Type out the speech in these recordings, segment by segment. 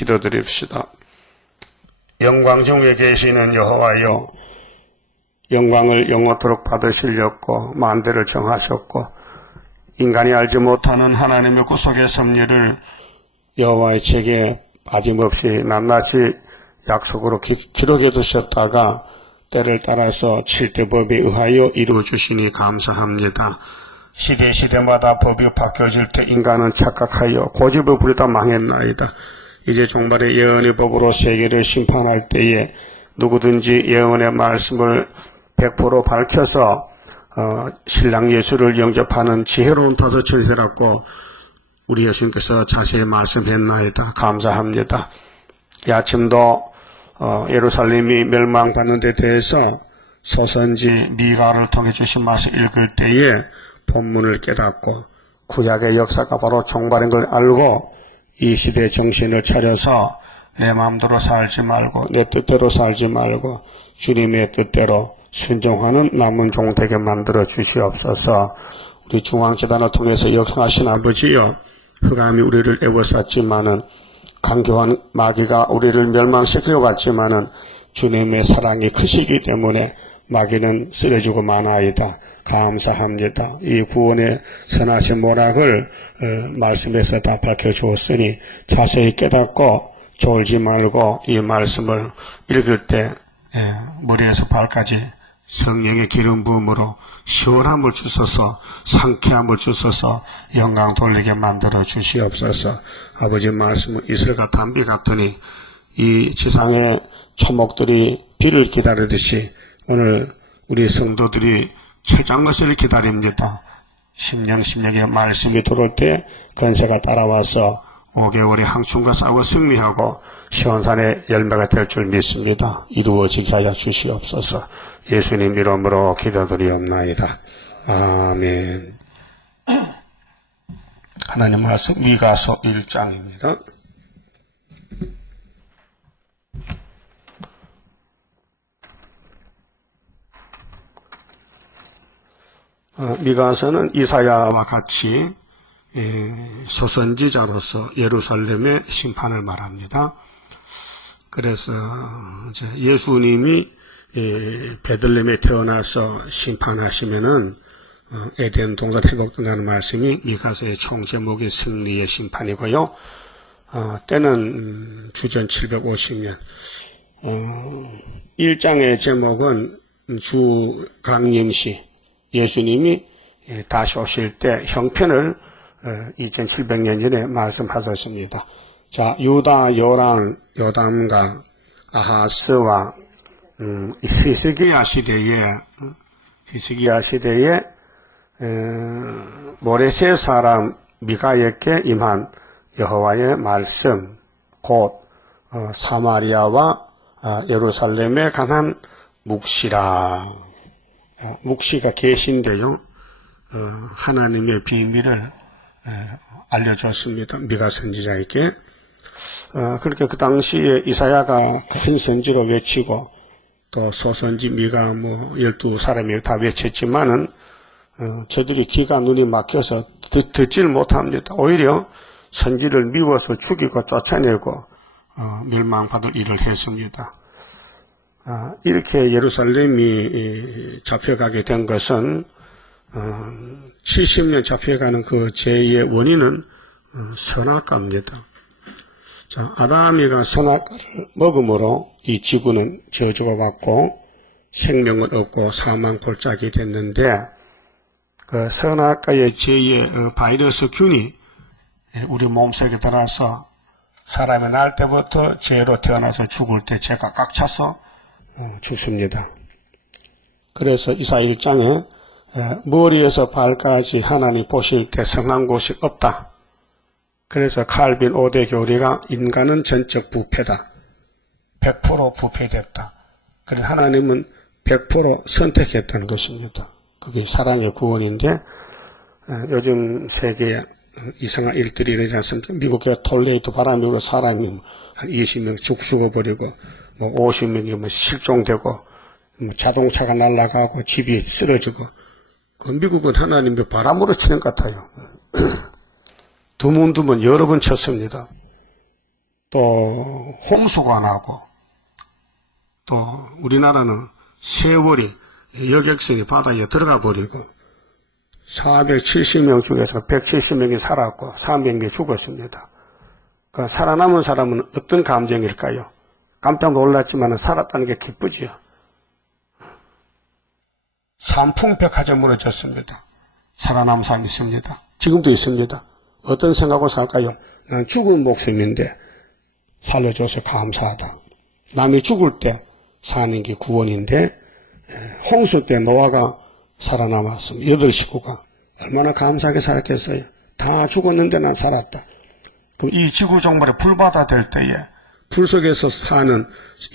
기도드립시다. 영광 중에 계시는 여호와여, 영광을 영원토록 받으시려고 만대를 정하셨고 인간이 알지 못하는 하나님의 구속의 섭리를 여호와의 책에 빠짐없이 낱낱이 약속으로 기록해 두셨다가 때를 따라서 7대 법에 의하여 이루어 주시니 감사합니다. 시대마다 법이 바뀌어질 때 인간은 착각하여 고집을 부리다 망했나이다. 이제 종말의 예언의 법으로 세계를 심판할 때에 누구든지 예언의 말씀을 100% 밝혀서 신랑 예수를 영접하는 지혜로운 다섯을 해라고 우리 예수님께서 자세히 말씀했나이다. 감사합니다. 이 아침도 예루살렘이 멸망받는 데 대해서 소선지 미가를 통해 주신 말씀 읽을 때에 본문을 깨닫고 구약의 역사가 바로 종말인 걸 알고 이 시대의 정신을 차려서 내 마음대로 살지 말고 내 뜻대로 살지 말고 주님의 뜻대로 순종하는 남은 종 되게 만들어 주시옵소서. 우리 중앙재단을 통해서 역사하신 아버지여, 흑암이 우리를 애워쌌지만은 강교한 마귀가 우리를 멸망시키려고 했지만은 주님의 사랑이 크시기 때문에 마귀는 쓰러지고 마나이다. 감사합니다. 이 구원의 선하신 모락을 말씀에서 다 밝혀주었으니 자세히 깨닫고 졸지 말고 이 말씀을 읽을 때 머리에서 발까지 성령의 기름 부음으로 시원함을 주셔서 상쾌함을 주셔서 영광 돌리게 만들어 주시옵소서. 아버지 말씀은 이슬과 담비 같으니 이 지상의 초목들이 비를 기다리듯이 오늘 우리 성도들이 철장것을 기다립니다. 10년의 말씀이 들어올 때 건세가 따라와서 5개월의 항충과 싸워 승리하고 시온산의 열매가 될 줄 믿습니다. 이루어지게 하여 주시옵소서. 예수님 이름으로 기도드리옵나이다. 아멘. 하나님 말씀 미가서 1장입니다. 미가서는 이사야와 같이 소선지자로서 예루살렘의 심판을 말합니다. 그래서 예수님이 베들레헴에 태어나서 심판하시면은 에덴 동산 회복된다는 말씀이 미가서의 총 제목이 승리의 심판이고요. 때는 주전 750년. 1장의 제목은 주 강림시, 예수님이 다시 오실 때 형편을 2700년 전에 말씀하셨습니다. 자, 유다 요담과 아하스와 히스기야 시대에 모레셋 사람 미가에게 임한 여호와의 말씀, 곧 사마리아와 예루살렘에 관한 묵시라. 묵시가 계신데요. 하나님의 비밀을 알려줬습니다. 미가 선지자에게. 그렇게 그 당시에 이사야가 큰 선지로 외치고 또 소선지 미가 12사람이 다 외쳤지만은 저들이 귀가 눈이 막혀서 듣질 못합니다. 오히려 선지를 미워서 죽이고 쫓아내고 멸망받을 일을 했습니다. 이렇게 예루살렘이 잡혀가게 된 것은 70년 잡혀가는 그 죄의 원인은 선악과입니다. 자, 아담이가 선악과를 먹음으로 이 지구는 저주가 받고 생명은 없고 사망 골짜기 됐는데 그 선악과의 죄의 바이러스균이 우리 몸속에 들어서 사람이 날 때부터 죄로 태어나서 죽을 때 죄가 꽉 차서 죽습니다. 그래서 이사야 1장에 머리에서 발까지 하나님 보실 때 성한 곳이 없다. 그래서 칼빈 5대 교리가 인간은 전적 부패다. 100% 부패됐다. 그래서 하나님은 100% 선택했다는 것입니다. 그게 사랑의 구원인데 요즘 세계에 이상한 일들이 이러지 않습니까? 미국의 톨레이토 바람이 불어 사람이 한 20명 죽어버리고 50명이 실종되고 자동차가 날아가고 집이 쓰러지고 그 미국은 하나님의 바람으로 치는 것 같아요. 드문드문 여러 번 쳤습니다. 또 홍수가 나고 또 우리나라는 세월이 여객선이 바다에 들어가 버리고 470명 중에서 170명이 살았고 300명이 죽었습니다. 그 살아남은 사람은 어떤 감정일까요? 깜짝 놀랐지만 살았다는 게 기쁘지요. 산풍백화점 무너졌습니다. 살아남은 사람이 있습니다. 지금도 있습니다. 어떤 생각으로 살까요? 난 죽은 목숨인데 살려줘서 감사하다. 남이 죽을 때 사는 게 구원인데 홍수 때 노아가 살아남았으면 8식구가 얼마나 감사하게 살았겠어요. 다 죽었는데 난 살았다. 그럼 이 지구 종말에 불바다 될 때에 불 속에서 사는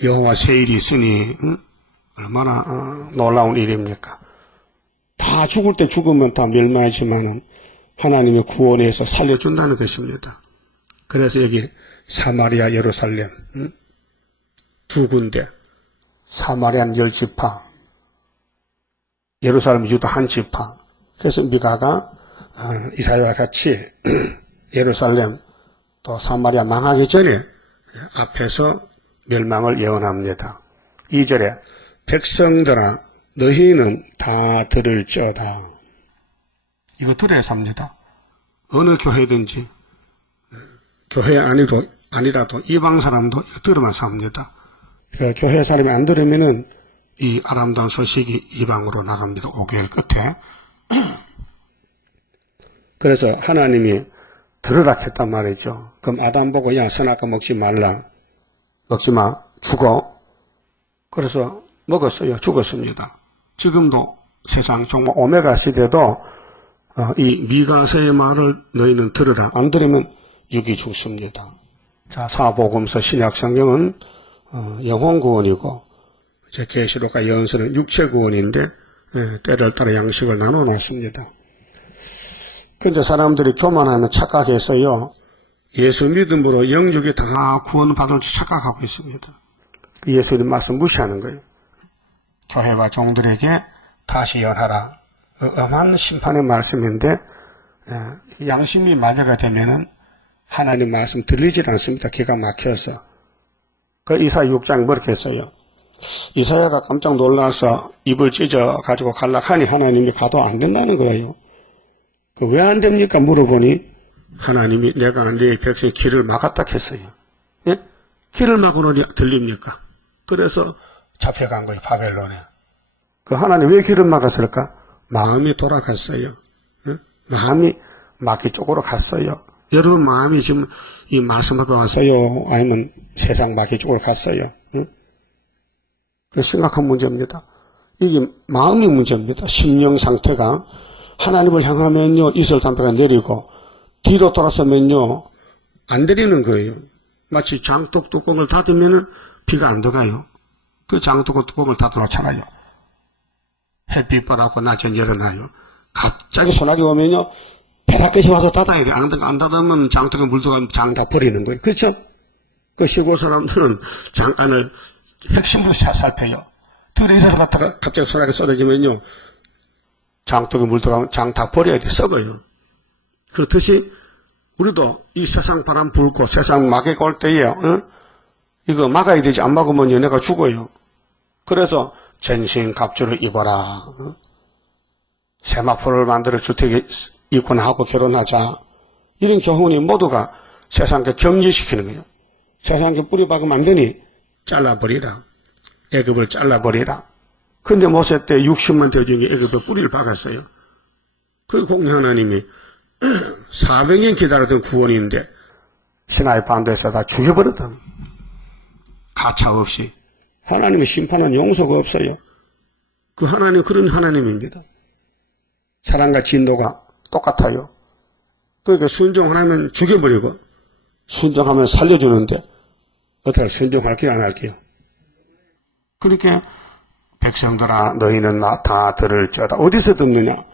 여호와 세일이 있으니 얼마나 놀라운 일입니까? 다 죽을 때 죽으면 다 멸망하지만은 하나님의 구원에서 살려준다는 것입니다. 그래서 여기 사마리아, 예루살렘 두 군데, 사마리아는 10지파, 예루살렘 유다 한 지파. 그래서 미가가 이사야와 같이 예루살렘 또 사마리아 망하기 전에 앞에서 멸망을 예언합니다. 2절에 백성들아 너희는 다 들을지어다. 이거 들어야 삽니다. 어느 교회든지 교회 아니라도 이방 사람도 이거 들으면 삽니다. 그러니까 교회 사람이 안 들으면은 이 아름다운 소식이 이방으로 나갑니다. 5개월 끝에. 그래서 하나님이 들으라 했단 말이죠. 그럼 아담 보고 야 선악과 먹지 말라. 먹지 마. 죽어. 그래서 먹었어요. 죽었습니다. 지금도 세상 정말 오메가 시대도 이 미가서의 말을 너희는 들으라. 안 들으면 육이 죽습니다. 자, 사복음서 신약성경은 영혼 구원이고 제 계시록과 예언서는 육체 구원인데 때를 따라 양식을 나눠놨습니다. 그런데 사람들이 교만하면 착각해서요. 예수 믿음으로 영육이 다 구원받을 줄 착각하고 있습니다. 예수님 말씀 무시하는 거예요. 교회와 종들에게 다시 연하라. 엄한 심판의 말씀인데 양심이 마비가 되면은 하나님 말씀 들리질 않습니다. 기가 막혀서. 그 이사야 6장 그렇게 했어요. 이사야가 깜짝 놀라서 입을 찢어 가지고 갈락하니 하나님이 가도 안 된다는 거예요. 그 왜 안 됩니까? 물어보니 하나님이 내가 네 백성의 길을 막았다 했어요. 예? 길을 막으니 들립니까? 그래서 잡혀간 거예요. 바벨론에. 그 하나님 왜 길을 막았을까? 마음이 돌아갔어요. 예? 마음이 마귀 쪽으로 갔어요. 여러분 마음이 지금 이 말씀 앞에 왔어요? 아니면 세상 마귀 쪽으로 갔어요? 예? 그 심각한 문제입니다. 이게 마음이 문제입니다. 심령 상태가 하나님을 향하면요 이슬 담배가 내리고 뒤로 돌아서면요 안 내리는 거예요. 마치 장독 뚜껑을 닫으면 비가 안 들어가요. 그 장독 뚜껑을 닫으라잖아요. 햇빛 보라고 낮에 열어놔요. 갑자기 소나기 오면요 벼락끝이 와서 닫아야 돼. 안 닫으면 장독에 물 들어가면 장 다 버리는 거예요. 그렇죠? 그 시골 사람들은 장간을 핵심으로 살펴요. 들에 일어서 갔다가 갑자기 소나기 쏟아지면요 장독에 물 들어가면 장 다 버려야 돼. 썩어요. 그렇듯이 우리도 이 세상 바람 불고 세상 마개가 올 때에 이거 막아야 되지. 안 막으면 내가 죽어요. 그래서 전신갑주를 입어라. 세마포를 만들어 주택에 입거나 하고 결혼하자. 이런 교훈이 모두가 세상에 격리시키는 거예요. 세상에 뿌리 박으면 안 되니 잘라버리라. 애굽을 잘라버리라. 근데 모세 때 60만 대중이 애굽에 뿌리를 박았어요. 그 공의 하나님이 400년 기다렸던 구원인데 시나이 반도에서 다 죽여버렸다. 가차 없이. 하나님의 심판은 용서가 없어요. 그 하나님 그런 하나님입니다. 사랑과 진도가 똑같아요. 그러니까 순종하면 죽여버리고 순종하면 살려주는데 어떻게 순종할게요 안 할게요? 그렇게 백성들아 너희는 나 다 들을지어다. 어디서 듣느냐?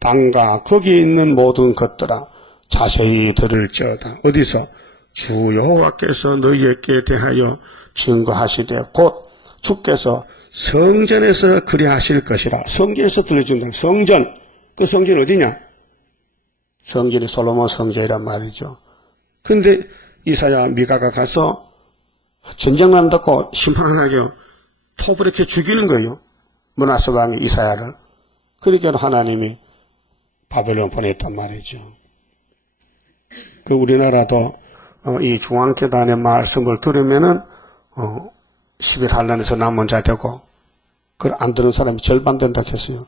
땅과 거기 있는 모든 것들아 자세히 들을지어다. 어디서? 주 여호와께서 너희에게 대하여 증거하시되 곧 주께서 성전에서 그리하실 것이라. 성전에서 들려준다. 성전. 그 성전 어디냐? 성전이 솔로몬 성전이란 말이죠. 근데 이사야 미가가 가서 전쟁 난다고 심판하게 톱을 이렇게 죽이는 거예요. 므낫세 왕이 이사야를. 그러니까 하나님이 바벨론 보냈단 말이죠. 그 우리나라도 이 중앙재단의 말씀을 들으면은 11한란에서 남은 자 되고 그걸 안 듣는 사람이 절반 된다 했어요.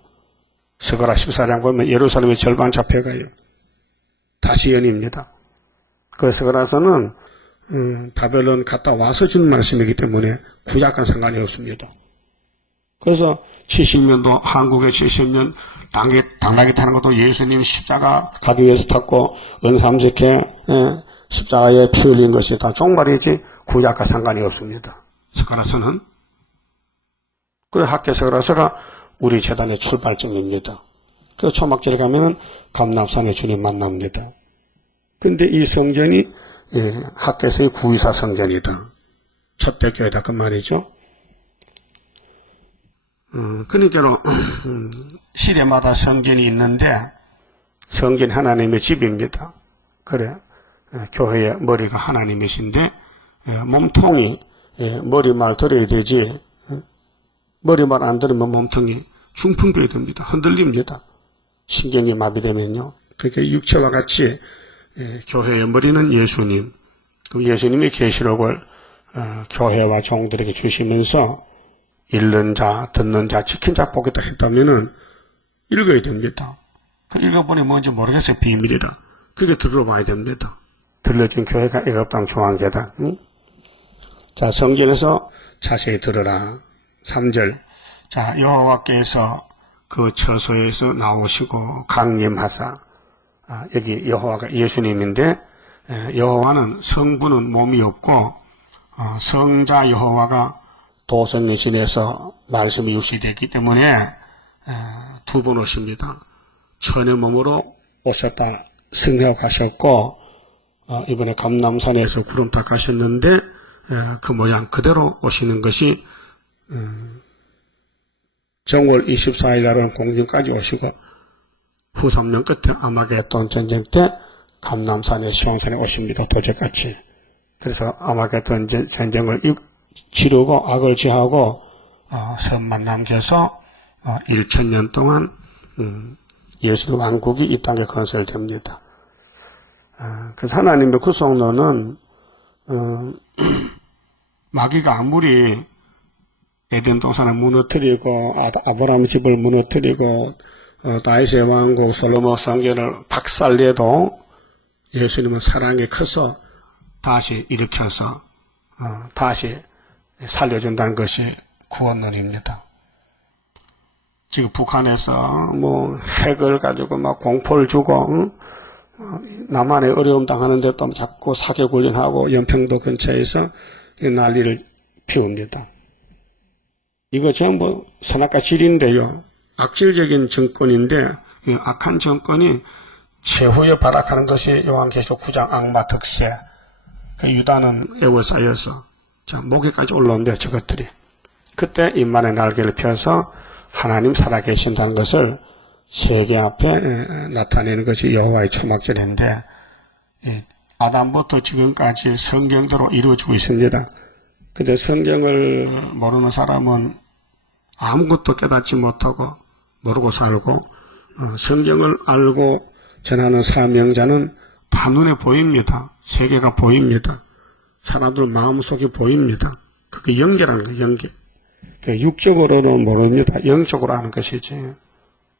스가랴 14장 보면 예루살렘의 절반 잡혀가요. 다시 연입니다. 그래서 그래서는 바벨론 갔다 와서 준 말씀이기 때문에 구약과 상관이 없습니다. 그래서 70년도 한국의 70년 당나귀 타는 것도 예수님 십자가 가기 위해서 탔고 은삼색해 십자가에 피 흘린 것이 다 종말이지 구약과 상관이 없습니다. 스가랴서는. 그래서 학교 스가랴서가 우리 재단의 출발점입니다. 그 초막절에 가면은 감람산에 주님 만납니다. 근데 이 성전이 학교에서의 구이사 성전이다. 첫대교회다 그 말이죠. 그러니까 시대마다 성전이 있는데 성전 하나님의 집입니다. 그래 교회의 머리가 하나님이신데 몸통이 머리말 들어야 되지 머리말 안 들으면 몸통이 중풍되어야 됩니다. 흔들립니다. 신경이 마비되면요. 그러니까 육체와 같이 교회의 머리는 예수님. 그 예수님이 계시록을 교회와 종들에게 주시면서 읽는 자, 듣는 자, 지킨 자 보겠다 했다면은 읽어야 됩니다. 그 읽어보니 뭔지 모르겠어요. 비밀이라. 그게 들어봐야 됩니다. 들려준 교회가 애굽땅 중앙재단. 응? 자, 성전에서 자세히 들으라. 3절. 자, 여호와께서 그 처소에서 나오시고 강림하사. 여기 여호와가 예수님인데 여호와는 성부는 몸이 없고 성자 여호와가 도성내신에서 말씀이 유시되기 때문에 두 번 오십니다. 천의 몸으로 오셨다 승려가셨고 이번에 감람산에서 구름 타 가셨는데 그 모양 그대로 오시는 것이 정월 24일 날은 공중까지 오시고 후 3년 끝에 아마겟돈 전쟁 때 감람산에 시온산에 오십니다. 도적같이. 그래서 아마겟돈 전쟁을 치르고 악을 제하고 선만 남겨서 1000년 동안 예수의 왕국이 이 땅에 건설됩니다. 그래서 하나님의 구속론은 마귀가 아무리 에덴 동산을 무너뜨리고 아브라함 집을 무너뜨리고 다윗의 왕국 솔로몬 성전을 박살내도 예수님은 사랑이 커서 다시 일으켜서 다시 살려준다는 것이 구원론입니다. 지금 북한에서 뭐 핵을 가지고 막 공포를 주고 남한에 어려움 당하는데 또 자꾸 사격 훈련하고 연평도 근처에서 난리를 피웁니다. 이거 전부 선악과 질인데요. 악질적인 정권인데 악한 정권이 최후에 발악하는 것이 요한계시록 9장 악마 득세. 그 유다는 에워싸여서 목에까지 올라온대요. 저것들이. 그때 인만의 날개를 펴서 하나님 살아계신다는 것을 세계 앞에 나타내는 것이 여호와의 초막절인데 아담부터 지금까지 성경대로 이루어지고 있습니다. 근데 성경을 모르는 사람은 아무것도 깨닫지 못하고 모르고 살고 성경을 알고 전하는 사명자는 다 눈에 보입니다. 세계가 보입니다. 사람들 마음속에 보입니다. 그게 영계라는 거예요. 영계. 육적으로는 모릅니다. 영적으로 아는 것이지.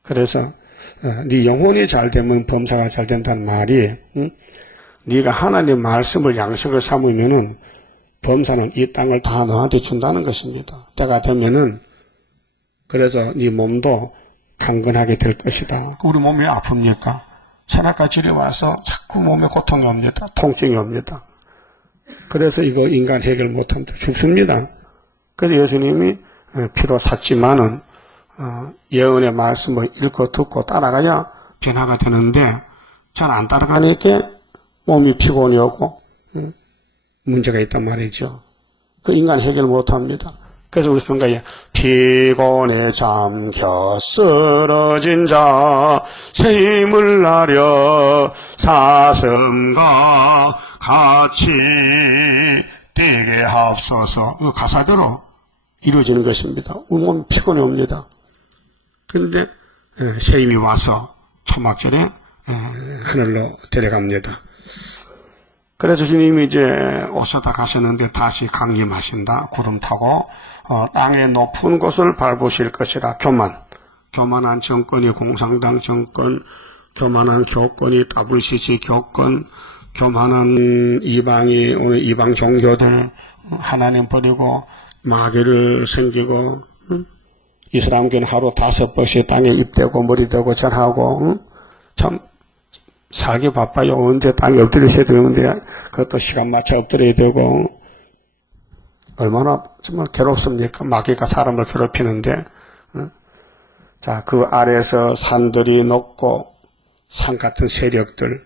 그래서 네 영혼이 잘 되면 범사가 잘 된다는 말이 네가 하나님 말씀을 양식을 삼으면은 범사는 이 땅을 다 너한테 준다는 것입니다. 때가 되면은 그래서 네 몸도 강건하게 될 것이다. 우리 몸이 왜 아픕니까? 선악과 질에 와서 자꾸 몸에 고통이 옵니다. 통증이 옵니다. 그래서 이거 인간 해결 못합니다. 죽습니다. 그래서 예수님이 피로 샀지만은 예언의 말씀을 읽고 듣고 따라가야 변화가 되는데 잘 안 따라가니까 몸이 피곤이 오고 문제가 있단 말이죠. 그 인간 해결 못합니다. 그래서 우리 평가에 피곤에 잠겨 쓰러진 자 새 힘을 나려 사슴과 같이 뛰게 하옵소서. 그 가사대로 이루어지는 것입니다. 울면 피곤해 옵니다. 그런데 새 힘이 와서 초막절에 하늘로 데려갑니다. 그래서 주님이 이제 오셨다 가셨는데 다시 강림하신다. 구름 타고 땅의 높은 곳을 밟으실 것이라. 교만한 정권이 공산당 정권, 교만한 교권이 WCC 교권, 교만한 이방이 오늘 이방 종교들 하나님 버리고 마귀를 섬기고 이슬람교는 하루 5번씩 땅에 입대고 머리 대고 전하고 참 살기 바빠요. 언제 땅에 엎드리셔야 되는데 그것도 시간 맞춰 엎드려야 되고 얼마나 정말 괴롭습니까? 마귀가 사람을 괴롭히는데. 자, 그 아래에서 산들이 높고 산 같은 세력들,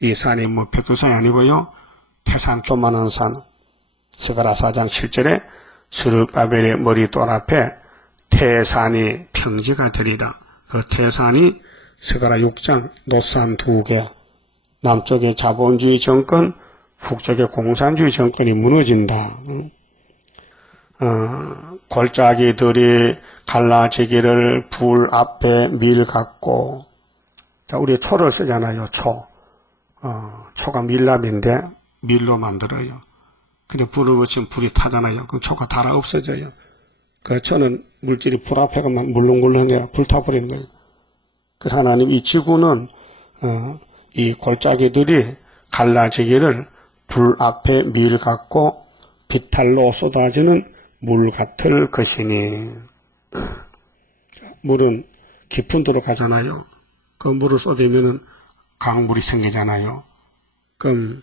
이 산이 뭐 백두산이 아니고요. 태산 조만한 산, 스가랴 4장 7절에 스룹바벨의 머리돌 앞에 태산이 평지가 되리라. 그 태산이 스가랴 6장 노산 2개, 남쪽의 자본주의 정권, 북쪽의 공산주의 정권이 무너진다. 골짜기들이 갈라지기를 불 앞에 밀 같고. 자, 우리 초를 쓰잖아요. 초가 밀랍인데 밀로 만들어요. 근데 불을 붙이면 불이 타잖아요. 그럼 초가 달아 없어져요. 그 초는 물질이 불 앞에만 물렁물렁해요. 불타버리는 거예요. 그래서 하나님 이 지구는 이 골짜기들이 갈라지기를 불 앞에 밀 같고 비탈로 쏟아지는 물 같을 것이니. 물은 깊은 데로 가잖아요. 그 물을 쏟으면 강물이 생기잖아요. 그럼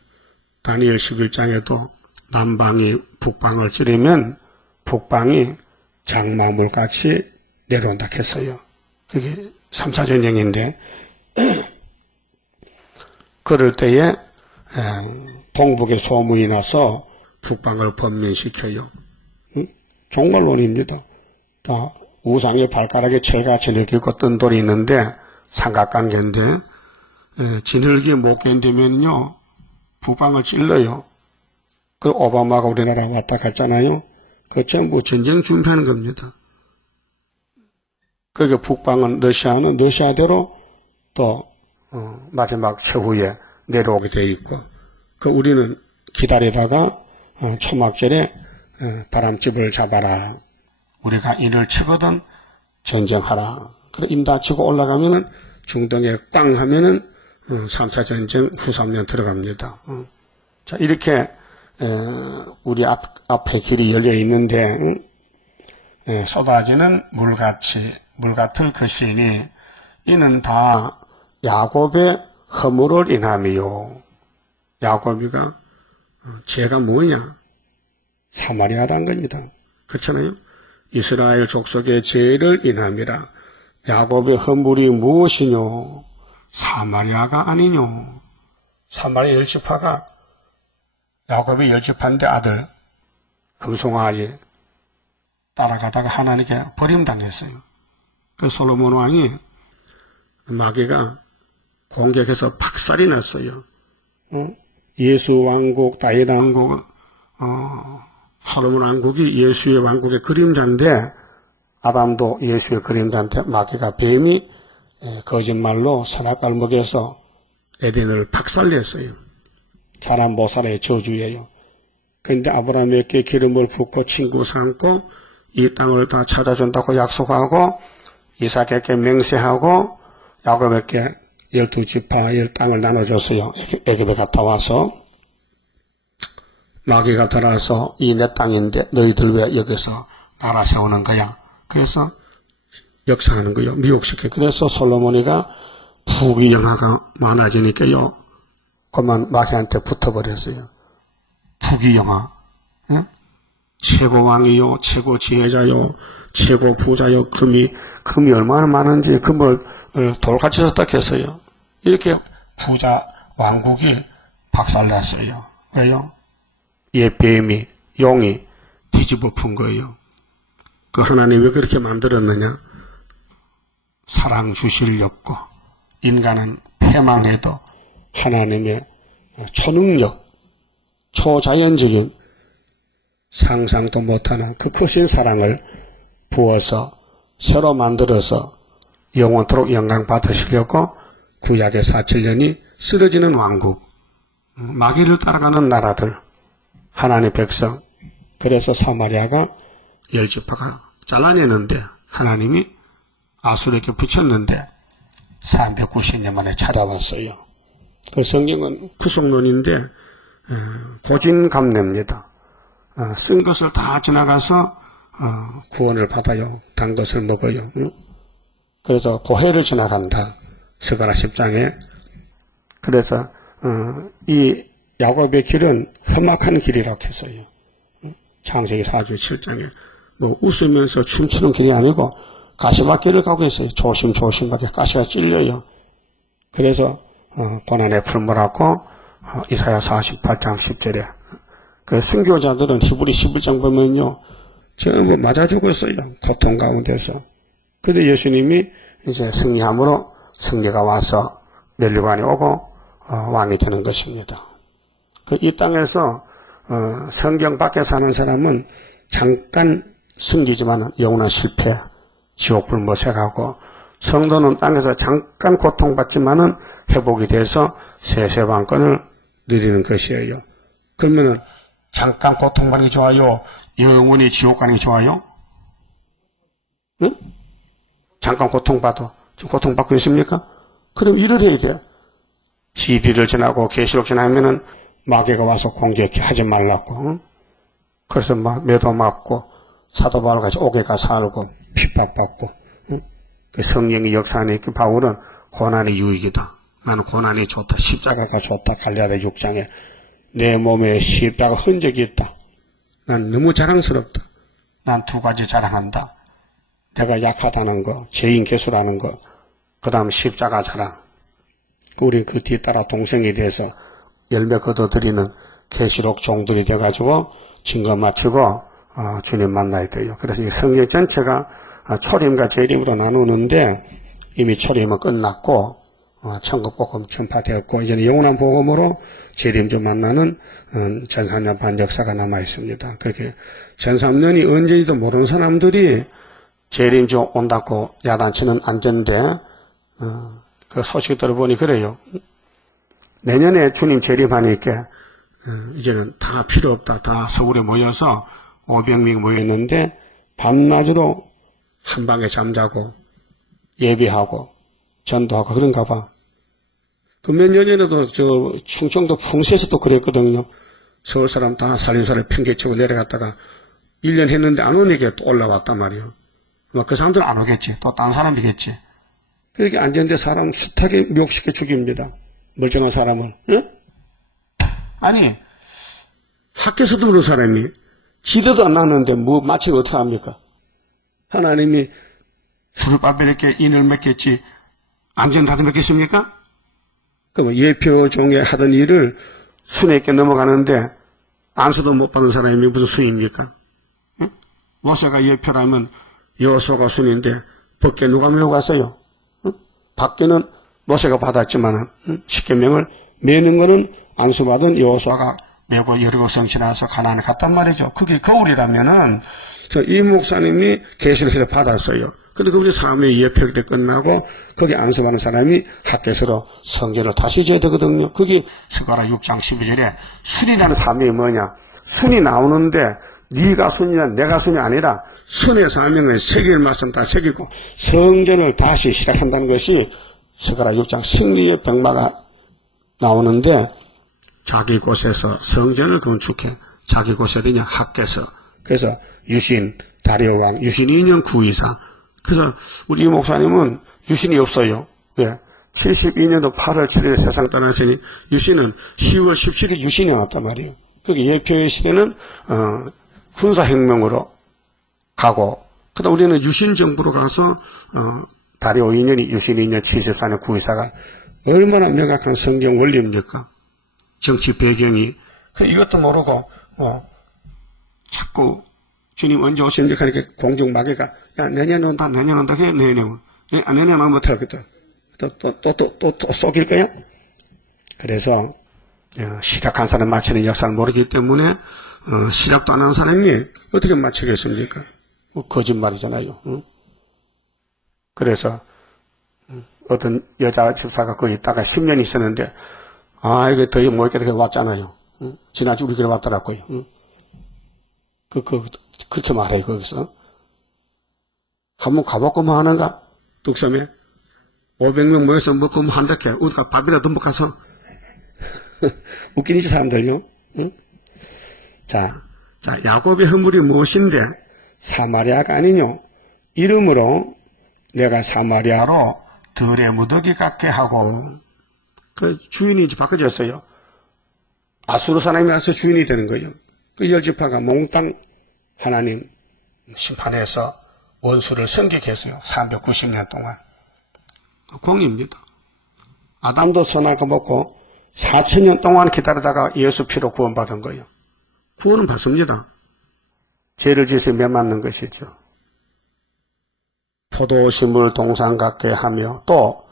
다니엘 11장에도 남방이 북방을 찌르면 북방이 장마물같이 내려온다 했어요. 그게 3차 전쟁인데 그럴 때에 동북에 소문이 나서 북방을 번민시켜요. 종말론입니다. 다 우상의 발가락에 철같이 느끼고 뜬 돌이 있는데 삼각관계인데 진흙이 못 견디면요 북방을 찔러요. 그 오바마가 우리나라 왔다 갔잖아요. 그 전부 전쟁 준비하는 겁니다. 그게 북방은 러시아는 러시아대로 또 마지막 최후에 내려오게 되어 있고, 그 우리는 기다리다가 초막절에 바람집을 잡아라. 우리가 인을 치거든 전쟁하라. 그래 인 다치고 올라가면은 중동에 꽝 하면은 3차 전쟁 후 3년 들어갑니다. 자, 이렇게 우리 앞에 길이 열려 있는데 쏟아지는 물 같을 것이니 이는 다 야곱의 허물을 인함이요. 야곱이가 죄가 뭐냐? 사마리아라는 겁니다. 그렇잖아요. 이스라엘 족속의 죄를 인함이라. 야곱의 허물이 무엇이뇨? 사마리아가 아니뇨. 사마리아 열지파가 야곱의 열지파인데 아들 금송아지 따라가다가 하나님께 버림당했어요. 그 솔로몬 왕이 마귀가 공격해서 박살이 났어요. 예수 왕국, 다윗 왕국, 솔로몬 왕국이 예수의 왕국의 그림자인데 아담도 예수의 그림자인데 마귀가 뱀이 거짓말로 선악과를 먹여서 에덴을 박살냈어요. 사람 못 살아의 저주예요. 그런데 아브라함에게 기름을 붓고 친구 삼고 이 땅을 다 찾아준다고 약속하고 이삭에게 맹세하고 야곱에게 12지파 땅을 나눠줬어요. 애굽에 갔다 와서 마귀가 들어와서 이 내 땅인데 너희들 왜 여기서 나라 세우는 거야? 그래서 역사하는 거예요. 미혹시켜. 그래서 솔로몬이가 부귀영화가 많아지니까요. 그만 마귀한테 붙어버렸어요. 부귀영화. 예? 최고 왕이요, 최고 지혜자요, 최고 부자요, 금이 얼마나 많은지 금을 돌같이 썼다 했어요. 이렇게 부자 왕국이 박살났어요. 왜요? 뱀이, 용이 뒤집어 푼 거예요. 그 하나님이 왜 그렇게 만들었느냐? 사랑 주시려고 인간은 패망해도 하나님의 초능력, 초자연적인 상상도 못하는 그 크신 사랑을 부어서 새로 만들어서 영원토록 영광 받으시려고 구약의 4,7년이 쓰러지는 왕국, 마귀를 따라가는 나라들, 하나님의 백성, 그래서 사마리아가 10지파가 잘라내는데 하나님이 아수르에게 붙였는데 390년 만에 찾아왔어요. 그 성경은 구속론인데 고진감래입니다. 쓴 것을 다 지나가서 구원을 받아요. 단 것을 먹어요. 그래서 고해를 지나간다. 스가랴 10장에. 그래서 이 야곱의 길은 험악한 길이라고 했어요. 창세기 4주 7장에 뭐 웃으면서 춤추는 길이 아니고 가시밭길을 가고 있어요. 조심조심하게 가시가 찔려요. 그래서 고난의 풀무라고 이사야 48장 10절에 그 순교자들은 히브리 11장 보면요 전부 맞아 죽었어요. 고통 가운데서. 근데 예수님이 이제 승리함으로 승리가 와서 면류관이 오고 왕이 되는 것입니다. 이 땅에서 성경 밖에 사는 사람은 잠깐 승리지만 영원한 실패, 지옥불 모색하고, 성도는 땅에서 잠깐 고통받지만은 회복이 돼서 세세방권을 누리는 것이에요. 그러면은 잠깐 고통받는 게 좋아요? 영원히 지옥 가는 게 좋아요? 응? 잠깐 고통받아. 지금 고통받고 있습니까? 그럼 일을 해야 돼요. 시리를 지나고 계시록 지나면은 마귀가 와서 공격해 하지 말라고. 응? 그래서 막 매도 맞고 사도 바울같이 옥에가 살고 핍박받고. 응? 그 성령의 역사 안에 있기 바울은 고난이 유익이다. 나는 고난이 좋다. 십자가가 좋다. 갈라디아 6장에 내 몸에 십자가 흔적이 있다. 난 너무 자랑스럽다. 난 두 가지 자랑한다. 내가 약하다는 거, 죄인 개수라는 거, 그 다음 십자가 자랑. 우린 그 뒤따라 동생이 돼서 열매 거둬들이는 계시록 종들이 돼가지고 증거 마치고 주님 만나야 돼요. 그래서 이 성경 전체가 초림과 재림으로 나누는데 이미 초림은 끝났고 천국 복음 전파되었고 이제는 영원한 복음으로 재림주 만나는 전3년 반 역사가 남아 있습니다. 그렇게 전3년이 언제인지도 모르는 사람들이 재림주 온다고 야단치는 안전데 그 소식 들어보니 그래요. 내년에 주님 재림하니까 이제는 다 필요 없다. 다 서울에 모여서 500명 모였는데 밤낮으로 한 방에 잠자고 예배하고 전도하고 그런가 봐. 그 몇 년 전에도 저 충청도 풍세에서도 그랬거든요. 서울 사람 다 살림살이 팽개치고 내려갔다가 1년 했는데 안 오니까 또 올라왔단 말이에요. 그 사람들은 안 오겠지. 또 딴 사람이겠지. 그렇게 앉았는데 사람 숱하게 묘시켜 죽입니다. 멀쩡한 사람을. 응? 아니 학교에서도 그런 사람이 지도도 안 나는데 뭐 마치면 어떻게 합니까? 하나님이 수르바벨에게 인을 맺겠지 안전다리 맺겠습니까? 그럼 예표 종에 하던 일을 순에게 넘어가는데 안수도 못 받은 사람이 무슨 수입니까? 응? 모세가 예표라면 여호수아가 순인데 밖에 누가 메고 갔어요? 응? 밖에는 모세가 받았지만 십계명을 메는 거는 안수받은 여호수아가 메고 여리고 성취나서 가나안에 갔단 말이죠. 그게 거울이라면은 이 목사님이 계시록에서 받았어요. 근데 그분이 사무의 예표기 때 끝나고 거기 안수받는 사람이 학교에서 성전을 다시 지어야 되거든요. 거기 스가랴 6장 12절에 순이라는 사명이 뭐냐? 순이 나오는데 네가 순이냐 내가 순이 아니라 순의 사명은 새길 말씀 다 새기고 성전을 다시 시작한다는 것이 스가랴 6장 승리의 병마가 나오는데 자기 곳에서 성전을 건축해 자기 곳에 어디냐 학교에서 그래서 유신 다리오 왕 유신 2년 924 그래서 우리 이 목사님은 유신이 없어요. 왜? 72년도 8월 7일에 세상 떠나시니 유신은 10월 17일 유신이 왔단 말이에요. 그게 예표의 시대는 군사혁명으로 가고 그다음 우리는 유신 정부로 가서 다리오 2년이 유신 2년 74년 924가 얼마나 명확한 성경 원리입니까? 정치 배경이 이것도 모르고 자꾸 주님 언제 오십니까? 하니까 공중 마귀가, 야, 내년 온다, 그래, 내년. 내년 오면 못하겠다. 또 쏘길 거야? 그래서, 시작한 사람 마치는 역사를 모르기 때문에, 시작도 안 한 사람이 어떻게 마치겠습니까? 거짓말이잖아요. 응? 그래서, 어떤 여자 집사가 거기 있다가 10년 있었는데, 이게 더 못 있게 왔잖아요. 응? 지난주 우리 길에 왔더라고요. 응? 그렇게 말해요, 거기서. 한번 가보고만 하는가? 뚝섬에 500명 모여서 먹고 뭐 한다게 우리가 밥이라도 먹어서 웃기지 사람들요. 응? 자, 야곱의 허물이 무엇인데 사마리아가 아니뇨. 이름으로 내가 사마리아로 들의 무더기 같게 하고 그 주인이 이제 바꿔졌어요. 아수르 사람이 와서 주인이 되는 거예요. 그 열지파가 몽땅 하나님 심판해서 원수를 섬기게 했어요. 390년 동안. 공입니다. 아담도 선악과 먹고 4000년 동안 기다리다가 예수 피로 구원받은 거예요. 구원은 받습니다. 죄를 지어서 매맞는 것이죠. 포도심을 동상 같게 하며 또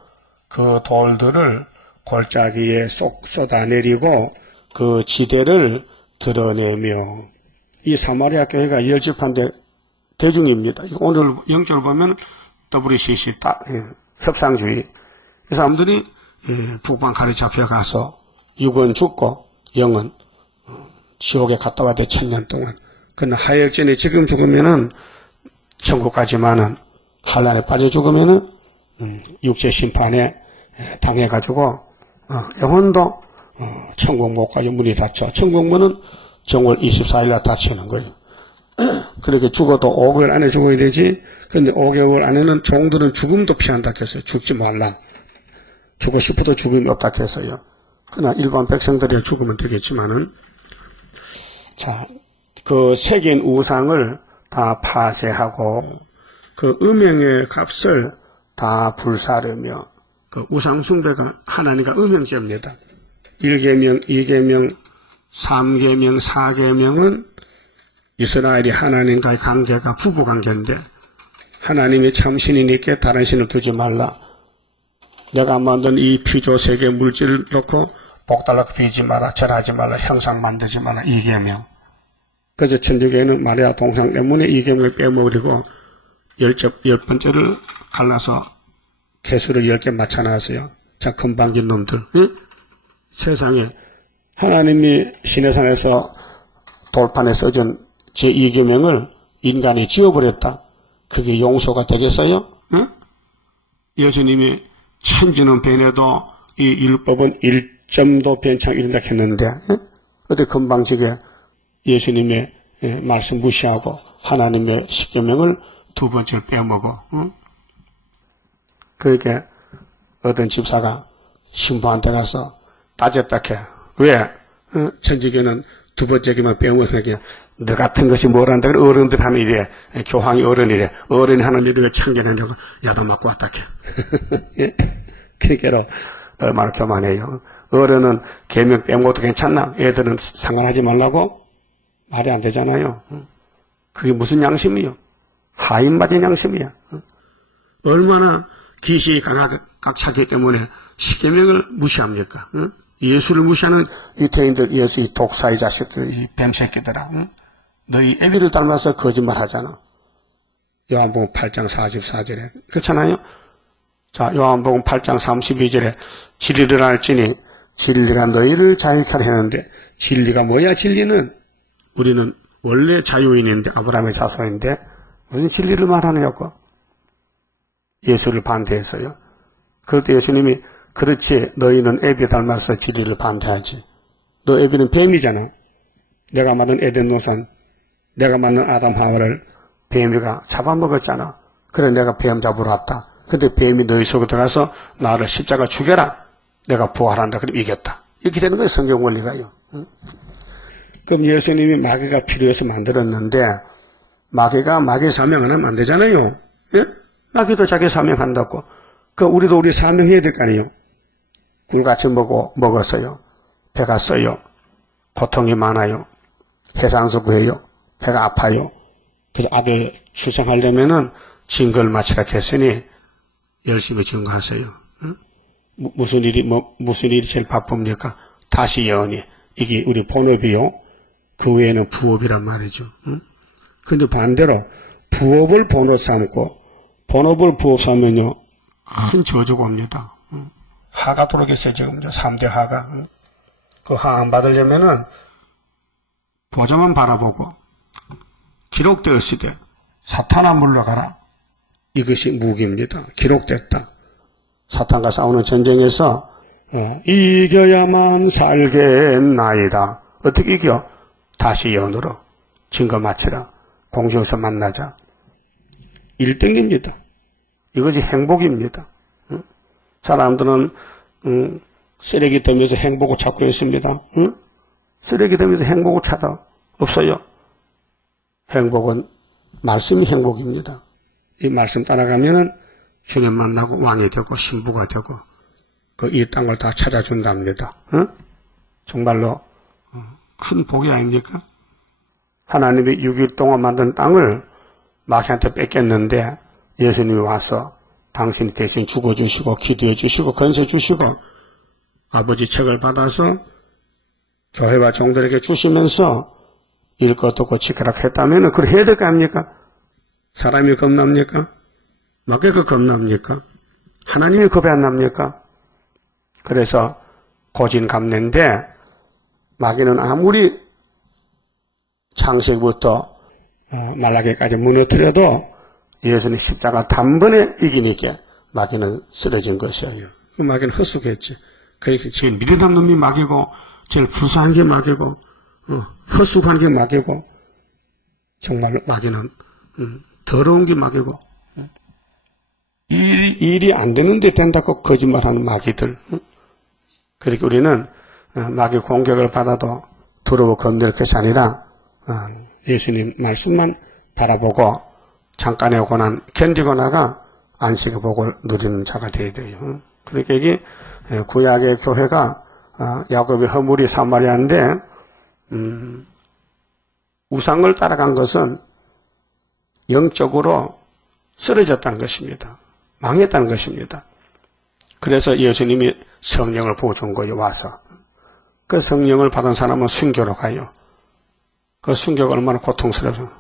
그 돌들을 골짜기에 쏙 쏟아내리고 그 지대를 드러내며 이 사마리아 교회가 열집한데 대중입니다. 오늘 영적으로 보면 WCC 협상주의 이 사람들이 북방칼에 잡혀가서 육은 죽고 영은 지옥에 갔다 와야 돼 1000년 동안. 그러나 하역전에 지금 죽으면은 천국 가지만은 환란에 빠져 죽으면은 육체 심판에 당해가지고 영혼도 천국 못 가요. 문이 닫혀. 천국 문은 정월 24일날 닫히는 거예요. 그렇게 죽어도 5개월 안에 죽어야 되지. 근데 5개월 안에는 종들은 죽음도 피한다 했어요. 죽지 말라. 죽고 싶어도 죽음이 없다 했어요. 그러나 일반 백성들이 죽으면 되겠지만은 자, 그 새긴 우상을 다 파쇄하고 그 음행의 값을 다 불사르며 그 우상 숭배가 하나님과 음행죄입니다. 1계명, 2계명, 3계명, 4계명은 이스라엘이 하나님과의 관계가 부부관계인데 하나님이 참 신이니까 다른 신을 두지 말라. 내가 만든 이 피조 세계 물질을 놓고 복달라고 비지 마라. 절하지 말라. 형상 만들지 말라. 2계명. 그래서 천주교회는 마리아 동상 때문에 2계명을 빼먹으려고 10번째를 갈라서 개수를 10개 맞춰놨어요. 자, 건방진 놈들. 응? 세상에 하나님이 시내산에서 돌판에 써준 제2계명을 인간이 지어버렸다. 그게 용서가 되겠어요? 응? 예수님이 천지는 변해도 이 율법은 1점도 변치 않는다 했는데 어디 건방지게 예수님의 말씀 무시하고 하나님의 십계명을 두 번째를 빼먹어. 응? 그렇게 어떤 집사가 신부한테 가서 따졌다 해. 왜? 천주교는 두 번째기만 빼먹으니까 너 같은 것이 뭘 한다. 어른들 하는 일에 교황이 어른이래. 어른이 하는 일에 참견하려고 야단 맞고 왔다 해. 그러니까 얼마나 교만해요. 어른은 계명 빼먹어도 괜찮나? 애들은 상관하지 말라고? 말이 안 되잖아요. 그게 무슨 양심이요? 하인맞은 양심이야. 얼마나 기시가 각차기 때문에 십계명을 무시합니까? 예수를 무시하는 유태인들, 예수 이 독사의 자식들, 이 뱀새끼들아. 너희 애비를 닮아서 거짓말 하잖아. 요한복음 8장 44절에. 그렇잖아요? 자, 요한복음 8장 32절에 진리를 알지니 진리가 너희를 자유케 하려 하는데 진리가 뭐야 진리는? 우리는 원래 자유인인데 아브라함의 자손인데 무슨 진리를 말하느냐고. 예수를 반대했어요. 그럴 때 예수님이 그렇지 너희는 애비 닮아서 진리를 반대하지. 너 애비는 뱀이잖아. 내가 만든 에덴 동산, 내가 만든 아담 하와를 뱀이가 잡아먹었잖아. 그래 내가 뱀 잡으러 왔다. 근데 뱀이 너희 속에 들어가서 나를 십자가 죽여라. 내가 부활한다. 그럼 이겼다. 이렇게 되는 거예요. 성경 원리가요. 응? 그럼 예수님이 마귀가 필요해서 만들었는데 마귀가 마귀 사명 안 하면 안 되잖아요. 예? 마귀도 자기 사명한다고. 그럼 우리도 우리 사명해야 될 거 아니에요. 굴같이 먹었어요. 배가 써요. 고통이 많아요. 해상수 구해요. 배가 아파요. 그래서 아들 출생하려면은 증거를 마치라 했으니 열심히 증거하세요. 응? 무슨 일이 제일 바쁩니까? 다시 예언이. 이게 우리 본업이요. 그 외에는 부업이란 말이죠. 응? 근데 반대로 부업을 본업 삼고 본업을 부업 삼으면요. 큰 저주가 옵니다. 응? 하가 들어오겠어요. 지금 3대 하가. 응? 그 하 안 받으려면은 보좌만 바라보고 기록되었으되 사탄아 물러가라. 이것이 무기입니다. 기록됐다. 사탄과 싸우는 전쟁에서 이겨야만 살겠나이다. 어떻게 이겨? 다시 예언으로 증거 마치라. 공주에서 만나자. 1등입니다. 이것이 행복입니다. 사람들은 쓰레기 더미에서 행복을 찾고 있습니다. 쓰레기 더미에서 행복을 찾아 없어요. 행복은 말씀이 행복입니다. 이 말씀 따라가면은 주님 만나고 왕이 되고 신부가 되고 그 이 땅을 다 찾아준답니다. 정말로 큰 복이 아닙니까? 하나님이 6일 동안 만든 땅을 마귀한테 뺏겼는데 예수님이 와서 당신이 대신 죽어주시고 기도해 주시고 건세 주시고 아버지 책을 받아서 교회와 종들에게 주시면서 일 것 없고 지켜라 했다면 그걸 해야 될 거 아닙니까? 사람이 겁납니까? 마귀가 겁납니까? 하나님이 겁이 안 납니까? 그래서 고진감래인데 마귀는 아무리 창세기부터 말라기까지 무너뜨려도 예수님 십자가 단번에 이기니까 마귀는 쓰러진 것이에요. 그 마귀는 헛수겠지. 그러니까 제일 미련한 놈이 마귀고 제일 불쌍한 게 마귀고 헛수고한 게 마귀고 정말로 마귀는 더러운 게 마귀고 일이 안 되는데 된다고 거짓말하는 마귀들. 그렇게 우리는 마귀 공격을 받아도 두려워 겁낼 것이 아니라 예수님 말씀만 바라보고 잠깐의 고난 견디고 나가 안식의 복을 누리는 자가 되어야 돼요. 그러니까 이게 구약의 교회가 야곱의 허물이 사마리아인데 우상을 따라간 것은 영적으로 쓰러졌다는 것입니다. 망했다는 것입니다. 그래서 예수님이 성령을 부어준 거예요. 와서 그 성령을 받은 사람은 순교로 가요. 그 순교가 얼마나 고통스러워요.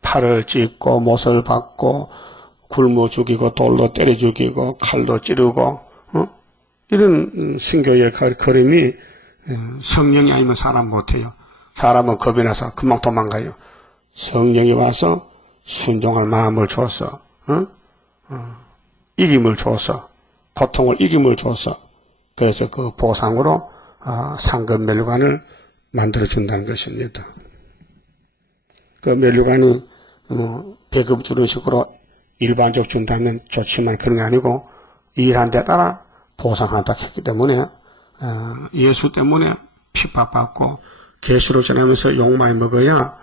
팔을 찢고 못을 박고 굶어 죽이고 돌로 때려 죽이고 칼로 찌르고 이런 순교의 걸음이 성령이 아니면 사람 못해요. 사람은 겁이 나서 금방 도망가요. 성령이 와서 순종할 마음을 줘서 이김을 줘서 고통을 이김을 줘서 그래서 그 보상으로 상급 면류관을 만들어준다는 것입니다. 그 면류관이 배급 주는 식으로 일반적 준다면 좋지만 그런 게 아니고 일한 데 따라 보상한다 했기 때문에 예수 때문에 핍박받고 계시록 전하면서 욕 많이 먹어야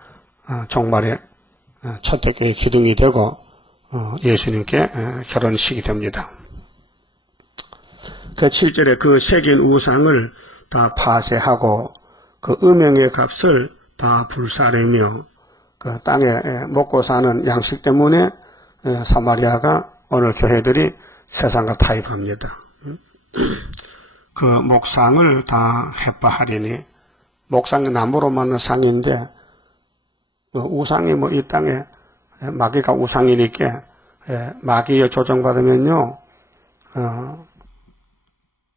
종말에 첫대교의 기둥이 되고 예수님께 결혼식이 됩니다. 그 7절에 그 새긴 우상을 다 파쇄하고 그 음행의 값을 다 불사르며 그 땅에 먹고 사는 양식 때문에 사마리아가 오늘 교회들이 세상과 타협합니다. 그 목상을 다 해파하리니 목상이 나무로 만든 상인데 우상이 이 땅에 마귀가 우상이니까 마귀에 조정받으면요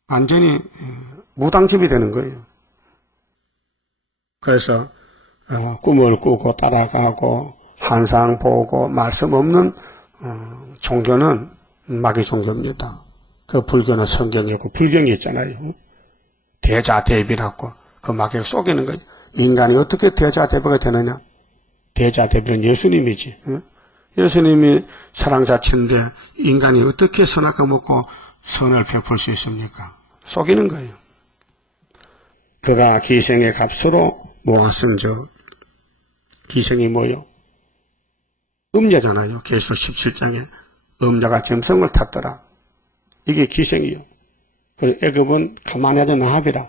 완전히 무당집이 되는 거예요. 그래서 꿈을 꾸고 따라가고 환상 보고 말씀 없는 종교는 마귀 종교입니다. 그 불교는 성경이고 불경이 있잖아요. 대자대비라고 그 마귀가 속이는 거예요. 인간이 어떻게 대자대비가 되느냐? 대자대비는 예수님이지. 예수님이 사랑 자체인데 인간이 어떻게 선악과 먹고 선을 베풀 수 있습니까? 속이는 거예요. 그가 기생의 값으로 모았은즉 기생이 뭐요? 음녀잖아요. 계시록 17장에 음녀가 짐승을 탔더라. 이게 기생이요. 그리고 애굽은 가만히 하던 나합이라.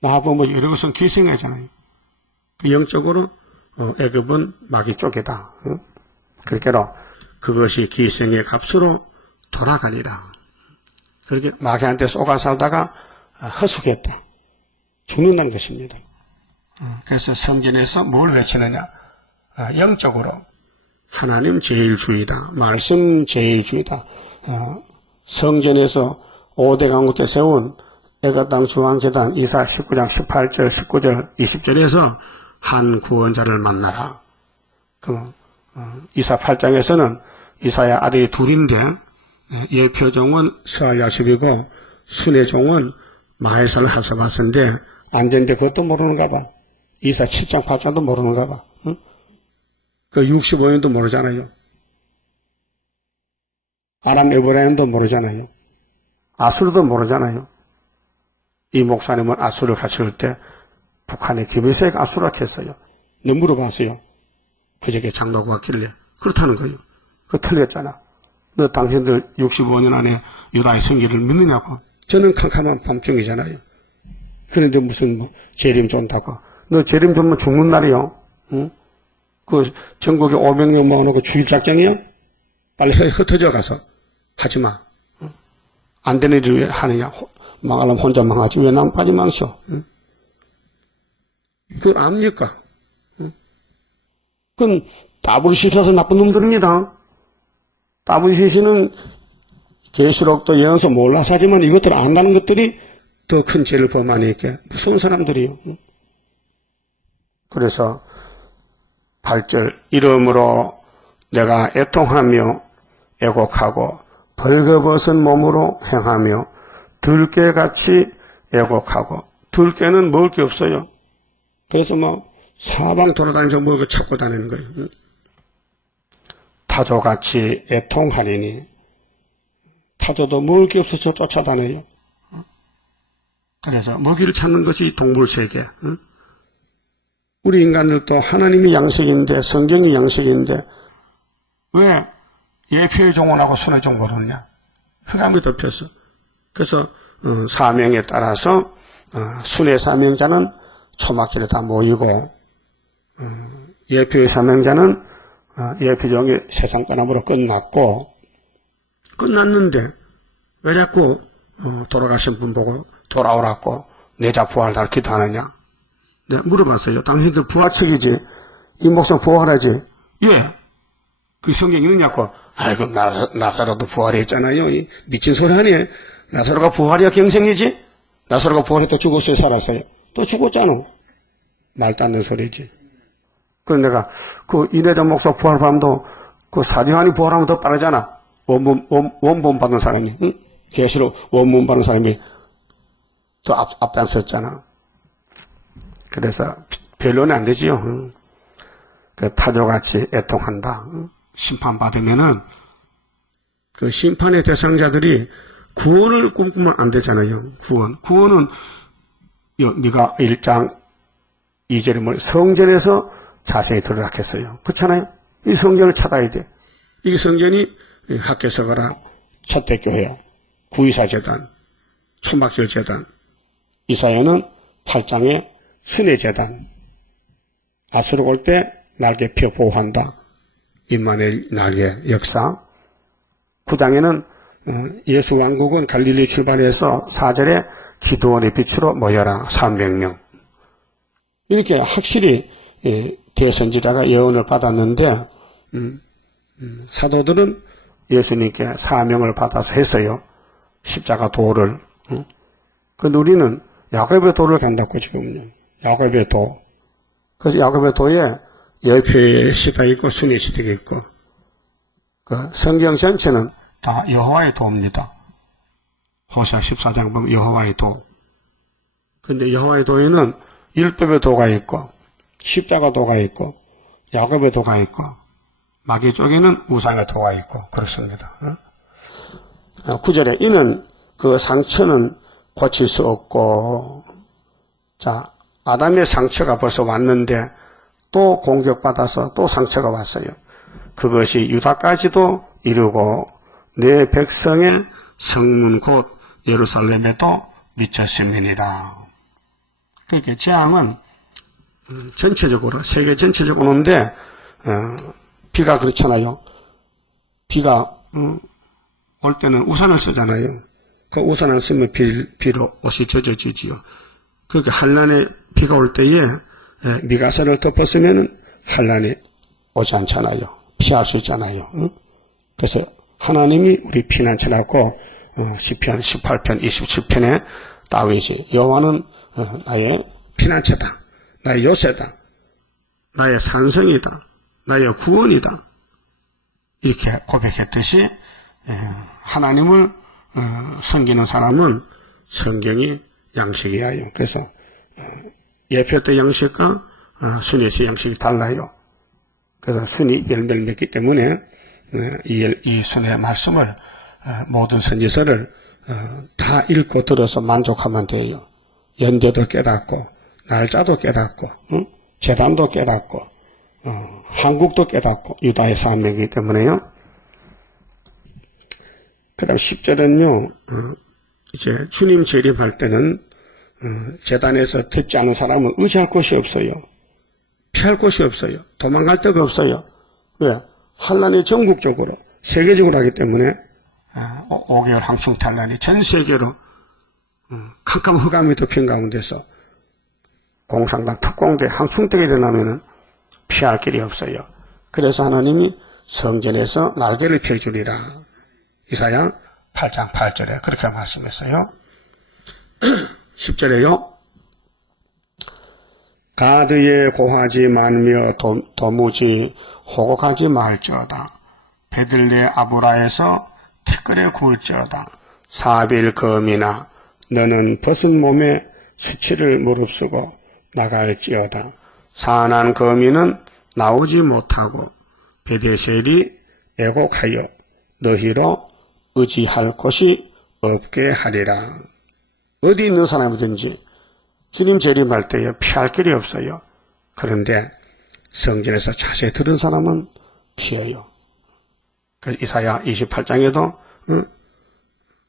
나합은 여러 것은 기생이잖아요. 영적으로 애굽은 마귀 쪽이다. 그렇게로 그것이 기생의 값으로 돌아가리라. 그렇게 마귀한테 쏘가 살다가 허숙했다. 죽는다는 것입니다. 그래서 성전에서 뭘 외치느냐? 영적으로 하나님 제일주의다. 말씀 제일주의다. 성전에서 5대 강국 때 세운 애굽 땅 중앙재단 이사 19장 18절, 19절, 20절에서 한 구원자를 만나라. 이사 8장에서는 이사의 아들이 둘인데 예표 종은 스알야십이고 순의 종은 마에살 하스바스인데 안전대 그것도 모르는가 봐. 이사 7장 8장도 모르는가 봐. 응? 그 65년도 모르잖아요. 아람 에브라임도 모르잖아요. 아수르도 모르잖아요. 이 목사님은 아수르를 가르칠 때 북한의 김일성이 아수르라 했어요. 너 물어봤어요. 그저께 장로가 왔길래 그렇다는 거예요. 그거 틀렸잖아. 너 당신들 65년 안에 유다의 성기를 믿느냐고. 저는 캄캄한 밤중이잖아요. 그런데 무슨 재림 존다고. 너 재림 존면 죽는 날이요. 응? 그 전국에 500명 모아놓고 주일작정이요? 빨리 흩어져 가서 하지 마. 응? 안 되는 일을 왜 하느냐. 망하려면 혼자 망하지 왜 남까지 망쳐. 응? 그걸 압니까? 응? 그건 WCC에서 나쁜 놈들입니다. WCC는 계시록도 예언서 몰라서 하지만 이것들을 안다는 것들이 더 큰 죄를 범하니까 무서운 사람들이요. 그래서 8절 이름으로 내가 애통하며 애곡하고 벌거벗은 몸으로 행하며 들깨같이 애곡하고 들깨는 먹을 게 없어요. 그래서 사방 돌아다니면서 먹을 걸 찾고 다니는 거예요. 타조같이 애통하리니 타조도 먹을 게 없어서 쫓아다녀요. 그래서 먹이를 찾는 것이 동물세계. 우리 인간들도 하나님이 양식인데 성경이 양식인데 왜 예표의 종언하고 순의 종언을 하느냐. 흑암이 덮여서. 그래서 사명에 따라서 순의 사명자는 초막길에 다 모이고 예표의 사명자는 예표종이 세상 떠남으로 끝났는데 왜 자꾸 돌아가신 분 보고 돌아오라고 내자 부활날 기도하느냐. 내가 물어봤어요. 당신들 부활책이지 이 목숨 부활하지. 예. 그 성경이 있느냐고. 아이고 나사로도 부활했잖아요. 이 미친 소리 하네. 나사로가 부활이야 경생이지. 나사로가 부활했다 죽었어요 살았어요. 또 죽었잖아. 말도 안 되는 소리지. 그럼 내가 그 이내자 목사 부활함도 그 사디환이 부활하면 더 빠르잖아. 원본 받은 사람이, 응? 계시록 원본 받은 사람이 더 앞장섰잖아. 그래서 변론이 안 되지요. 응? 그 타조같이 애통한다. 응? 심판받으면은 그 심판의 대상자들이 구원을 꿈꾸면 안 되잖아요. 구원은 네가 1장 2절에 뭘 성전에서 자세히 들으라 했어요. 그렇잖아요. 이 성전을 찾아야 돼. 이 성전이 학개서가라, 첫대교회야, 구이사재단, 초막절재단, 이사야는 8장에 순회재단, 아수르 올 때 날개 펴 보호한다. 임마누엘 날개 역사. 9장에는 예수 왕국은 갈릴리 출발해서 4절에 기도원의 빛으로 모여라 300명. 이렇게 확실히 대선지자가 예언을 받았는데 사도들은 예수님께 사명을 받아서 했어요. 십자가 도를. 근데 우리는 야곱의 도를 간다고 지금요. 야곱의 도. 그래서 야곱의 도에 예표의 시대가 있고 순의 시대가 있고 그 성경 전체는 다 여호와의 도입니다. 호시아 14장 보면 여호와의 도. 근데 여호와의 도에는 율법의 도가 있고 십자가 도가 있고 야곱의 도가 있고 마귀 쪽에는 우상의 도가 있고 그렇습니다. 9절에 이는 그 상처는 고칠 수 없고 자 아담의 상처가 벌써 왔는데 또 공격받아서 또 상처가 왔어요. 그것이 유다까지도 이르고 내 백성의 성문 곧 예루살렘에도 미쳤음이니라. 그렇게 재앙은 전체적으로, 세계 전체적으로 오는데, 비가 그렇잖아요. 비가, 올 때는 우산을 쓰잖아요. 그 우산을 쓰면 비로 옷이 젖어지지요. 그렇게 한란에 비가 올 때에 미가서를 덮었으면 한란이 오지 않잖아요. 피할 수 있잖아요. 그래서 하나님이 우리 피난처라고 시편 18편 27편에 다윗이 여호와는 나의 피난처다. 나의 요새다. 나의 산성이다. 나의 구원이다. 이렇게 고백했듯이 하나님을 섬기는 사람은 성경이 양식이에요. 그래서 예표 때 양식과 순위에서 양식이 달라요. 그래서 순위 열매를 맺기 때문에 이 순의 말씀을 모든 선지서를 다 읽고 들어서 만족하면 돼요. 연대도 깨닫고 날짜도 깨닫고 제단도 깨닫고 한국도 깨닫고 유다의 산맥이기 때문에요. 그 다음 10절은요, 이제 주님 재림할 때는, 재단에서 듣지 않은 사람은 의지할 곳이 없어요. 피할 곳이 없어요. 도망갈 데가 없어요. 왜? 환란이 전국적으로, 세계적으로 하기 때문에, 5개월 항충탄란이 전 세계로, 캄캄흑암이 덮인 가운데서, 공상당 특공대 항충대가 일어나면은 피할 길이 없어요. 그래서 하나님이 성전에서 날개를 펴주리라. 이사야 8장 8절에 그렇게 말씀했어요. 10절에요. 가드에 고하지 말며 도무지 호곡하지 말지어다. 베들레 아브라에서 티끌에 구울지어다. 사빌 거미나 너는 벗은 몸에 수치를 무릅쓰고 나갈지어다. 산한 거미는 나오지 못하고 베데셀이 애곡하여 너희로 의지할 곳이 없게 하리라. 어디 있는 사람이든지 주님 재림할 때에 피할 길이 없어요. 그런데 성전에서 자세히 들은 사람은 피해요. 이사야 28장에도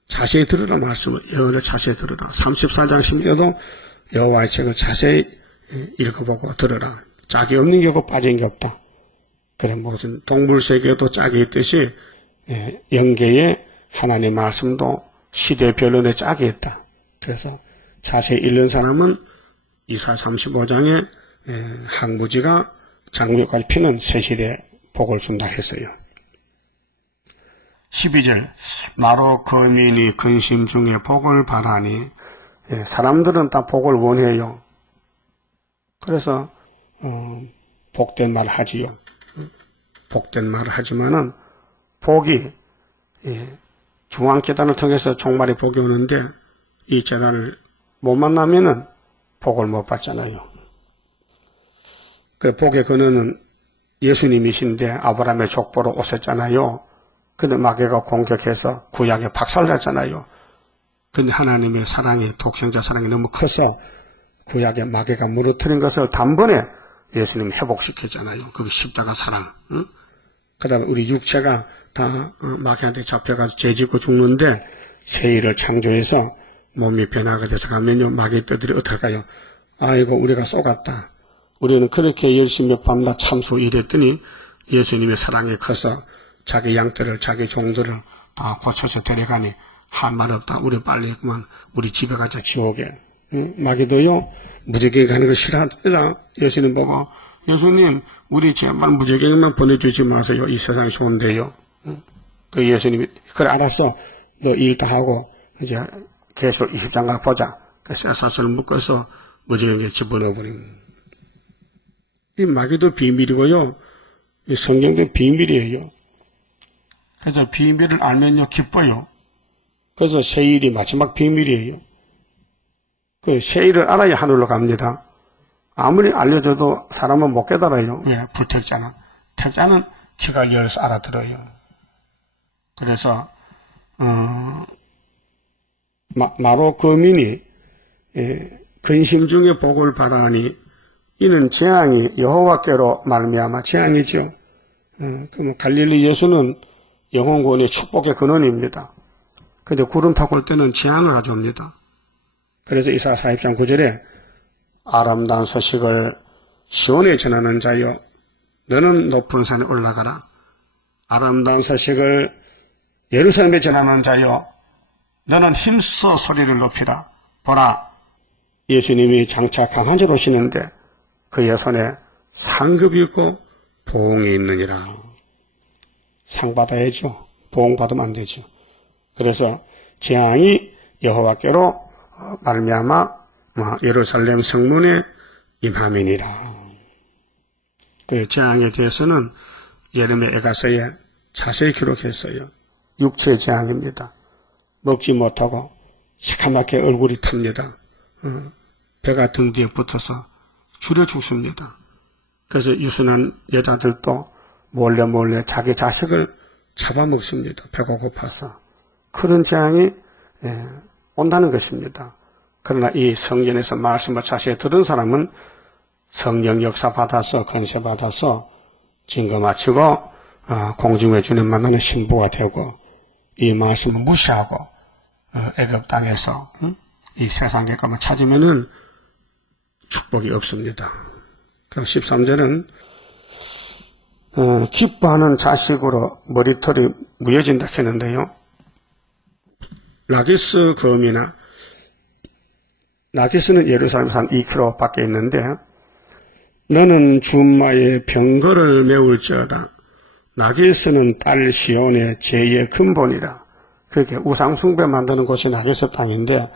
자세히 들으라 말씀을 여호와를 자세히 들으라. 34장 16절에도 여호와의 책을 자세히 읽어보고 들으라. 짝이 없는 게 없고 빠진 게 없다. 그래 무슨 동물세계에도 짝이 있듯이 영계에 하나님의 말씀도 시대별론에 짝이 있다. 그래서 자세히 읽는 사람은 이사야 35장에 항무지가 장미까지 피는 새시대에 복을 준다 했어요. 12절 나로 거민이 근심 중에 복을 바라니 사람들은 다 복을 원해요. 그래서 복된 말을 하지요. 복된 말을 하지만은 복이 중앙재단을 통해서 종말의 복이 오는데 이 재단을 못 만나면은 복을 못 받잖아요. 그 복의 근원은 예수님이신데 아브라함의 족보로 오셨잖아요. 근데 마귀가 공격해서 구약에 박살났잖아요. 근데 하나님의 사랑이, 독생자 사랑이 너무 커서 구약에 마귀가 무너뜨린 것을 단번에 예수님 회복시켰잖아요. 그게 십자가 사랑. 응? 그 다음에 우리 육체가 다 마귀한테 잡혀가서 죄짓고 죽는데 새일을 창조해서 몸이 변화가 돼서 가면요. 마귀의 뜻들이 어떨까요? 아이고 우리가 속았다. 우리는 그렇게 열심히 밤낮 참수 일했더니 예수님의 사랑이 커서 자기 양떼를 자기 종들을 다 고쳐서 데려가니 한 말 없다. 우리 빨리 그만 우리 집에 가자 지옥에. 응? 마귀도요 무지개 가는 걸 싫어하더라. 예수님 보고 예수님 우리 제발 무지개만 보내주지 마세요. 이 세상이 좋은데요. 응? 그 예수님이 그래 알았어. 너 일 다 하고 이제 계속 20장 가 보자. 그 쇠사슬을 묶어서 무지개에 집어넣어버린. 이 마귀도 비밀이고요. 이 성경도 비밀이에요. 그래서 비밀을 알면요 기뻐요. 그래서 세일이 마지막 비밀이에요. 그 세일을 알아야 하늘로 갑니다. 아무리 알려줘도 사람은 못 깨달아요. 왜? 불택자는. 택자는 귀가 열려서 알아들어요. 그래서 마로 거민이 근심 중에 복을 바라니 이는 재앙이 여호와께로 말미암아 재앙이죠. 그럼 갈릴리 예수는 영혼구원의 축복의 근원입니다. 그런데 구름 타고 올 때는 재앙을 가져옵니다. 그래서 이사야 40장 9절에 아름다운 소식을 시온에 전하는 자여 너는 높은 산에 올라가라. 아름다운 소식을 예루살렘에 전하는 자여 너는 힘써 소리를 높이라. 보라, 예수님이 장차 강한 자로 오시는데 그의 손에 상급이 있고 보응이 있느니라. 상 받아야죠. 보응 받으면 안 되죠. 그래서 재앙이 여호와께로 말미암아 예루살렘 성문에 임함이니라. 그 재앙에 대해서는 예레미야 애가서에 자세히 기록했어요. 육체의 재앙입니다. 먹지 못하고 시커멓게 얼굴이 탑니다. 배가 등 뒤에 붙어서 줄여 죽습니다. 그래서 유순한 여자들도 몰래 자기 자식을 잡아먹습니다. 배가 고파서. 그런 재앙이 온다는 것입니다. 그러나 이 성전에서 말씀을 자세히 들은 사람은 성령 역사 받아서 건세 받아서 증거 마치고 공중의 주님 만나는 신부가 되고 이 말씀을 무시하고 애굽 땅에서 이 세상의 것만 찾으면은 축복이 없습니다. 그럼 13절은 기뻐하는 자식으로 머리털이 무뎌진다 했는데요. 라기스 검이나 라기스는 예루살렘에서 한 2km 밖에 있는데 너는 준마의 병거를 메울지어다. 라기스는 딸 시온의 제2의 근본이라. 그렇게 우상숭배 만드는 곳이 라기스 땅인데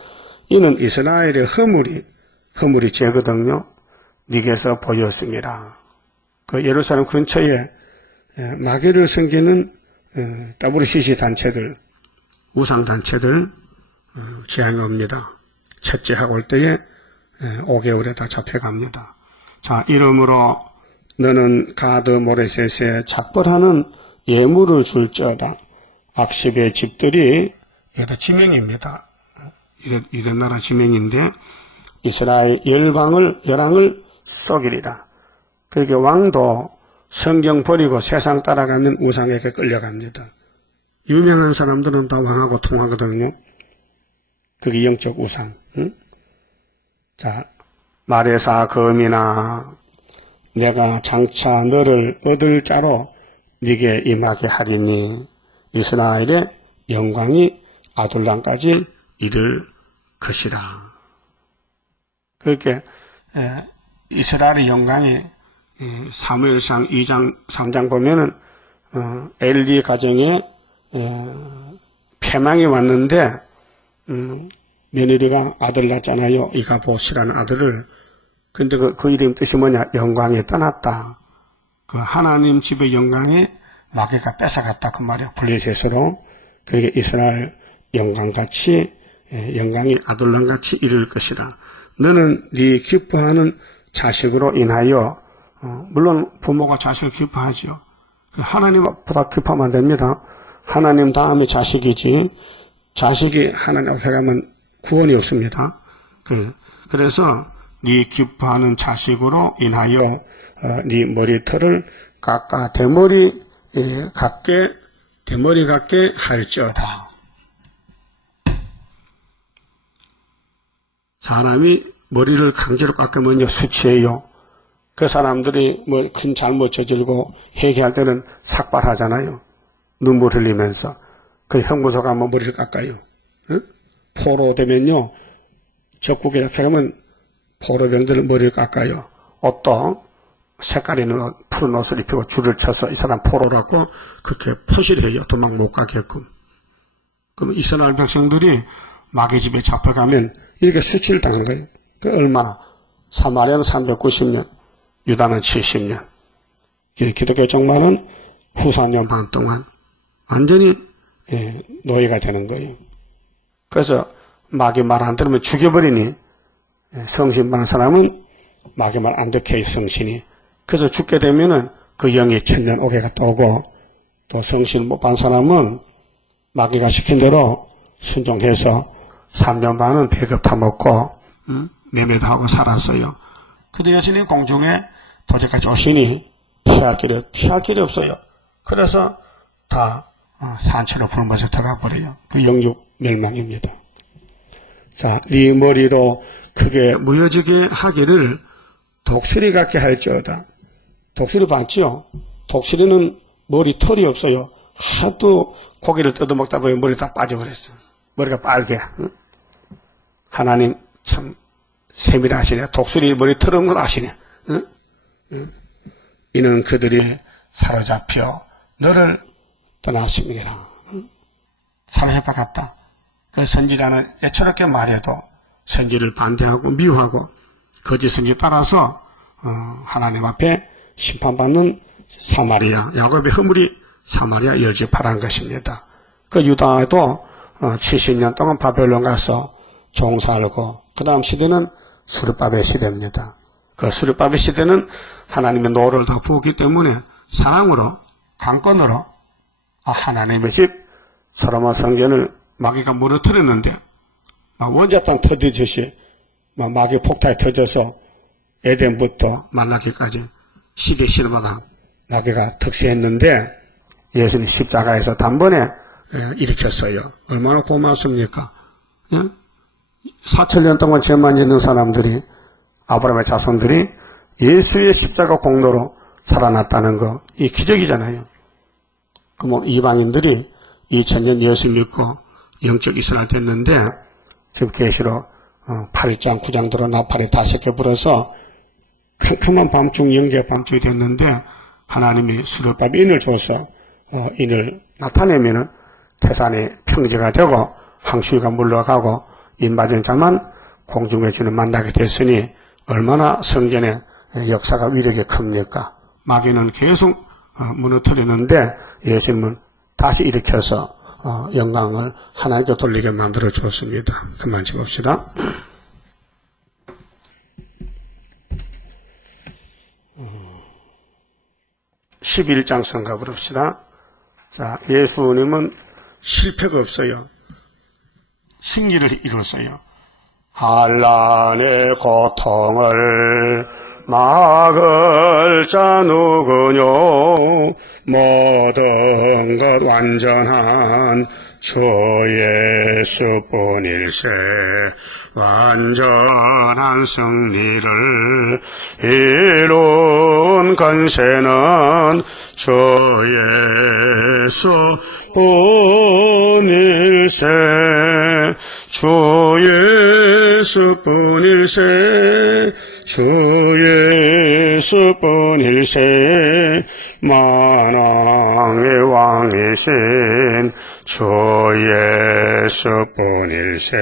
이는 이스라엘의 허물이 죄거든요. 네게서 보였습니다. 그 예루살렘 근처에 마귀를 섬기는 WCC 단체들, 우상 단체들 재앙이 옵니다. 첫째 하고 올 때에 5개월에 다 잡혀갑니다. 자, 이러므로 너는 가드 모레셋에 작벌하는 예물을 줄지어다. 악십의 집들이 이것도 지명입니다. 이런 나라 지명인데 이스라엘 열왕을 쏘기리라. 그렇게 왕도 성경 버리고 세상 따라가면 우상에게 끌려갑니다. 유명한 사람들은 다 왕하고 통하거든요. 그게 영적 우상. 응? 자, 마레사 검이나 내가 장차 너를 얻을 자로 네게 임하게 하리니 이스라엘의 영광이 아둘람까지 이를 것이라. 그렇게 이스라엘의 영광이 사무엘상 2장 3장 보면은 엘리 가정에 패망이 왔는데 며느리가 아들 낳았잖아요. 이가봇이라는 아들을. 근데 그 이름 뜻이 뭐냐? 영광이 떠났다. 그 하나님 집의 영광이 마귀가 뺏어갔다 그 말이야. 블레셋으로. 그러게 이스라엘 영광같이 영광이 아둘람같이 이룰 것이라. 너는 네 기뻐하는 자식으로 인하여 물론 부모가 자식을 기뻐하죠. 하나님보다 기뻐하면 안 됩니다. 하나님 다음에 자식이지 자식이 하나님 앞에 가면 구원이 없습니다. 그래서 네 기뻐하는 자식으로 인하여 네 머리털을 깎아 대머리 같게 할지어다. 사람이 머리를 강제로 깎으면요 수치예요. 그 사람들이 뭐 큰 잘못 저질고 회개할 때는 삭발하잖아요. 눈물 흘리면서 그 형무소 가면 머리를 깎아요. 응? 포로 되면요 적국에 잡혀가면 포로병들 머리를 깎아요. 옷도 색깔 있는 푸른 옷을 입히고 줄을 쳐서 이 사람 포로라고 그렇게 포시를 해요. 도망 못 가게끔. 그럼 이스라엘 백성들이 마귀 집에 잡혀가면 이렇게 수치를 당하는 거예요. 그 얼마나? 사마리아는 390년, 유다는 70년. 기독교 종말은 후사년 반 동안 완전히 노예가 되는 거예요. 그래서 마귀 말 안 들으면 죽여버리니 성신 받는 사람은 마귀 말 안 듣게 해요, 성신이. 그래서 죽게 되면은 그 영이 천년 오게 갔다 오고 또 성신 못 받는 사람은 마귀가 시킨 대로 순종해서 3년 반은 배급 타먹고 매매도 하고 살았어요. 근데 여전히 공중에 도적같이 오시니 피할 길이 없어요. 그래서 다 산채로 불면서 들어가 버려요. 그 영육 멸망입니다. 자, 네 머리로 크게 무뎌지게 하기를 독수리 같게 할지어다. 독수리 봤죠? 독수리는 머리 털이 없어요. 하도 고기를 뜯어먹다 보니 머리 다 빠져버렸어. 머리가 빨개. 응? 하나님 참 세밀하시네. 독수리 머리 털 없는 걸 아시네. 응? 응? 이는 그들이 사로잡혀 너를 떠났음이라. 응? 사로잡혀 갔다. 그 선지자는 애처롭게 말해도 선지를 반대하고 미워하고 거짓 선지 따라서 하나님 앞에 심판받는 사마리아, 야곱의 허물이 사마리아 열지파라는 것입니다. 그 유다도 70년 동안 바벨론 가서 종살고 그 다음 시대는 스룹바벨 시대입니다. 그 스룹바벨 시대는 하나님의 노를 다 부었기 때문에 사랑으로 강권으로 하나님의 집 솔로몬 성전을 마귀가 무너뜨렸는데 원자탄 터지듯이 마귀 폭탄이 터져서 에덴부터 만나기까지 시대 시대마다 마귀가 특세했는데 예수님 십자가에서 단번에 일으켰어요. 얼마나 고맙습니까? 4,000년 동안 죄만 짓는 사람들이 아브라함의 자손들이 예수의 십자가 공로로 살아났다는 거, 이 기적이잖아요. 그럼 이방인들이 2000년 예수 믿고 영적 이스라엘 됐는데 지금 계시록 8장 9장 들어 나팔에 5개 불어서 캄캄한 밤중 영계 밤중이 됐는데 하나님이 스룹바벨 인을 줘서 인을 나타내면은 태산이 평지가 되고 항수위가 물러가고 인맞은 자만 공중에 주는 만나게 됐으니 얼마나 성전의 역사가 위력이 큽니까? 마귀는 계속 무너뜨리는데 예수님은 다시 일으켜서 영광을 하나님께 돌리게 만들어 주었습니다. 그만 짚읍시다. 11장 성가 부릅시다. 자, 예수님은 실패가 없어요. 승리를 이뤘어요. 한란의 고통을 막을 자 누구뇨. 모든 것 완전한 주 예수뿐일세. 완전한 승리를 이룬 건세는 주 예수뿐일세. 주 예수뿐일세. 주 예수뿐일세. 만왕의 왕이신 주 예수뿐일세.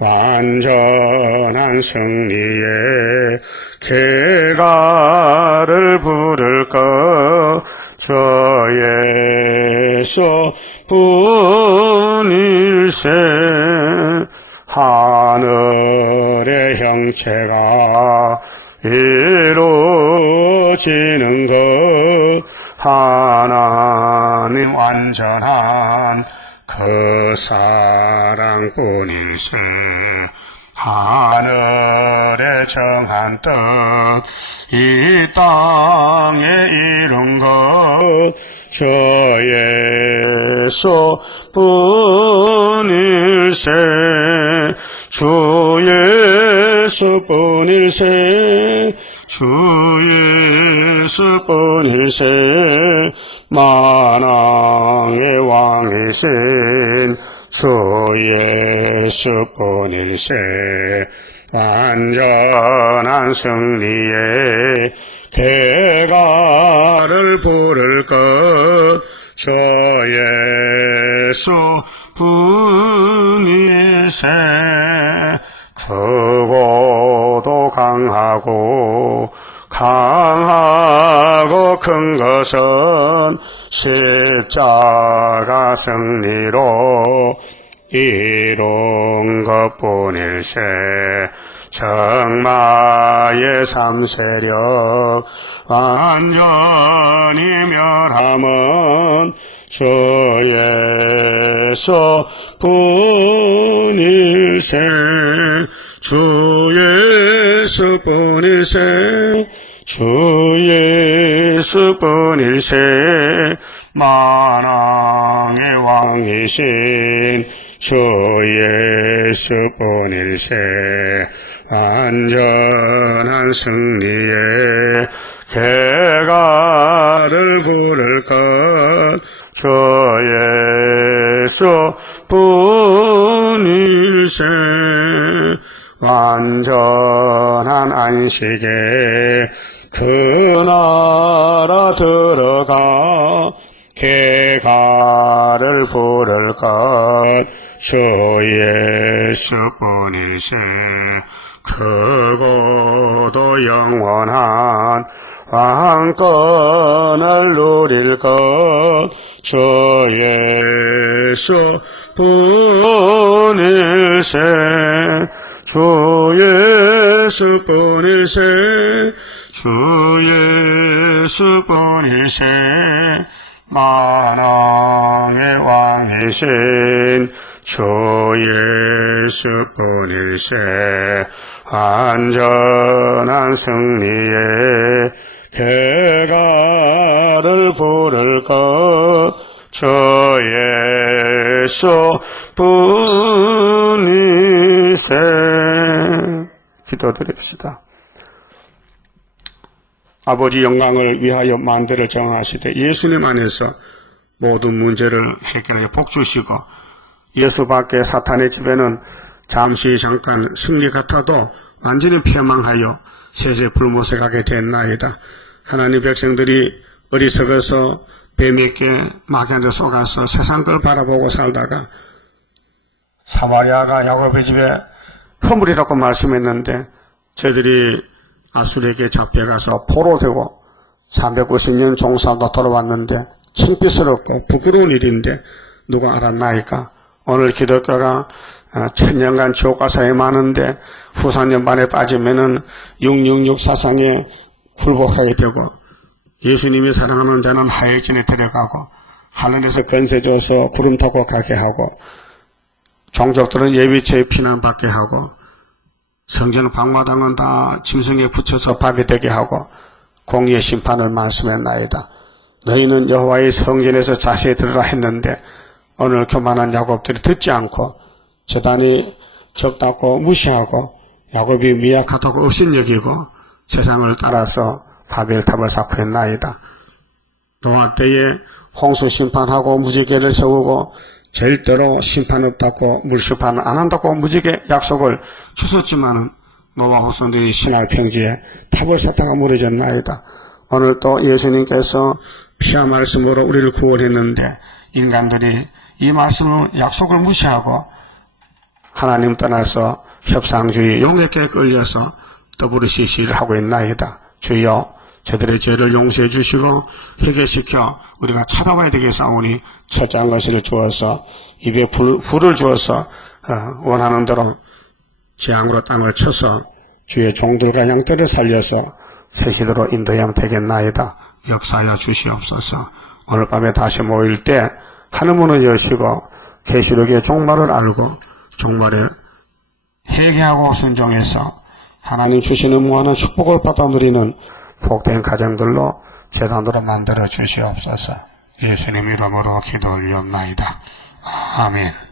완전한 승리의 개가를 부를 것 주 예수뿐일세. 하늘의 형체가 이루어지는 것 하나님 완전한 그 사랑뿐일세. 하늘에 정한 뜻 이 땅에 이룬 것 주 예수뿐일세. 주 예수뿐일세. 주 예수뿐일세. 만왕의 왕이신 주 예수뿐일세. 완전한 승리의 대가를 부를 것 주 예수뿐일세. 크고도 강하고 큰 것은 십자가 승리로 이룬 것뿐일세. 정마의 삼세력 완전히 멸함은 주 예수뿐일세. 주 예수뿐일세. 주 예수뿐일세 만왕의 왕이신 주 예수뿐일세 완전한 승리에 개가를 부를 것 주 예수뿐일세 완전한 안식에 그 나라 들어가 개가를 부를 것 주 예수뿐일세 크고도 영원한 왕권을 누릴 것 주 예수뿐일세 주 예수뿐일세 주 예수뿐일세 만왕의 왕이신 주 예수뿐일세 완전한 승리에 개가를 부를 것 주 예수뿐일세 기도드립시다. 아버지 영광을 위하여 만대를 정하시되 예수님 안에서 모든 문제를 해결하여 복 주시고 예수 밖에 사탄의 집에는 잠시 잠깐 승리 같아도 완전히 패망하여 세세 불못에 가게 됐나이다. 하나님 백성들이 어리석어서 뱀에게 마귀한테 속아서 세상 걸 바라보고 살다가 사마리아가 야곱의 집에 허물이라고 말씀했는데 저희들이 아수르에게 잡혀가서 포로되고 390년 종사하다 돌아왔는데 창피스럽고 부끄러운 일인데 누가 알았나이까? 오늘 기독교가 1000년간 지옥가사에 많은데 후사년반에 빠지면은 666 사상에 굴복하게 되고 예수님이 사랑하는 자는 하늘길에 데려가고 하늘에서 건세 줘서 구름 타고 가게 하고 종족들은 예비체에 피난받게 하고 성전 방마당은 다 짐승에 붙여서 밥이 되게 하고 공의의 심판을 말씀했나이다. 너희는 여호와의 성전에서 자세히 들으라 했는데 오늘 교만한 야곱들이 듣지 않고 재단이 적다고 무시하고 야곱이 미약하다고 업신여기고 세상을 따라서 바벨탑을 쌓고 했나이다. 노아 때에 홍수 심판하고 무지개를 세우고 절대로 심판 없다고 물심판 안 한다고 무지개 약속을 주셨지만은 노아 후손들이 신할 평지에 탑을 쌓다가 무너졌나이다. 오늘 또 예수님께서 피와 말씀으로 우리를 구원했는데 인간들이 이 말씀을 약속을 무시하고 하나님 떠나서 협상주의 용액에 끌려서 더불으시시를 하고 있나이다. 주여 저들의 죄를 용서해 주시고 회개시켜 우리가 찾아와야 되겠사오니 철저한 것을 주어서 입에 불을 주어서 원하는 대로 재앙으로 땅을 쳐서 주의 종들과 양떼를 살려서 새시대로 인도하면 되겠나이다. 역사하여 주시옵소서. 오늘 밤에 다시 모일 때 하늘문을 여시고 계시록의 종말을 알고 종말에 회개하고 순종해서 하나님 주시는 무한한 축복을 받아 누리는 복된 가정들로 재단으로 만들어 주시옵소서. 예수님 이름으로 기도 올리옵나이다. 아멘.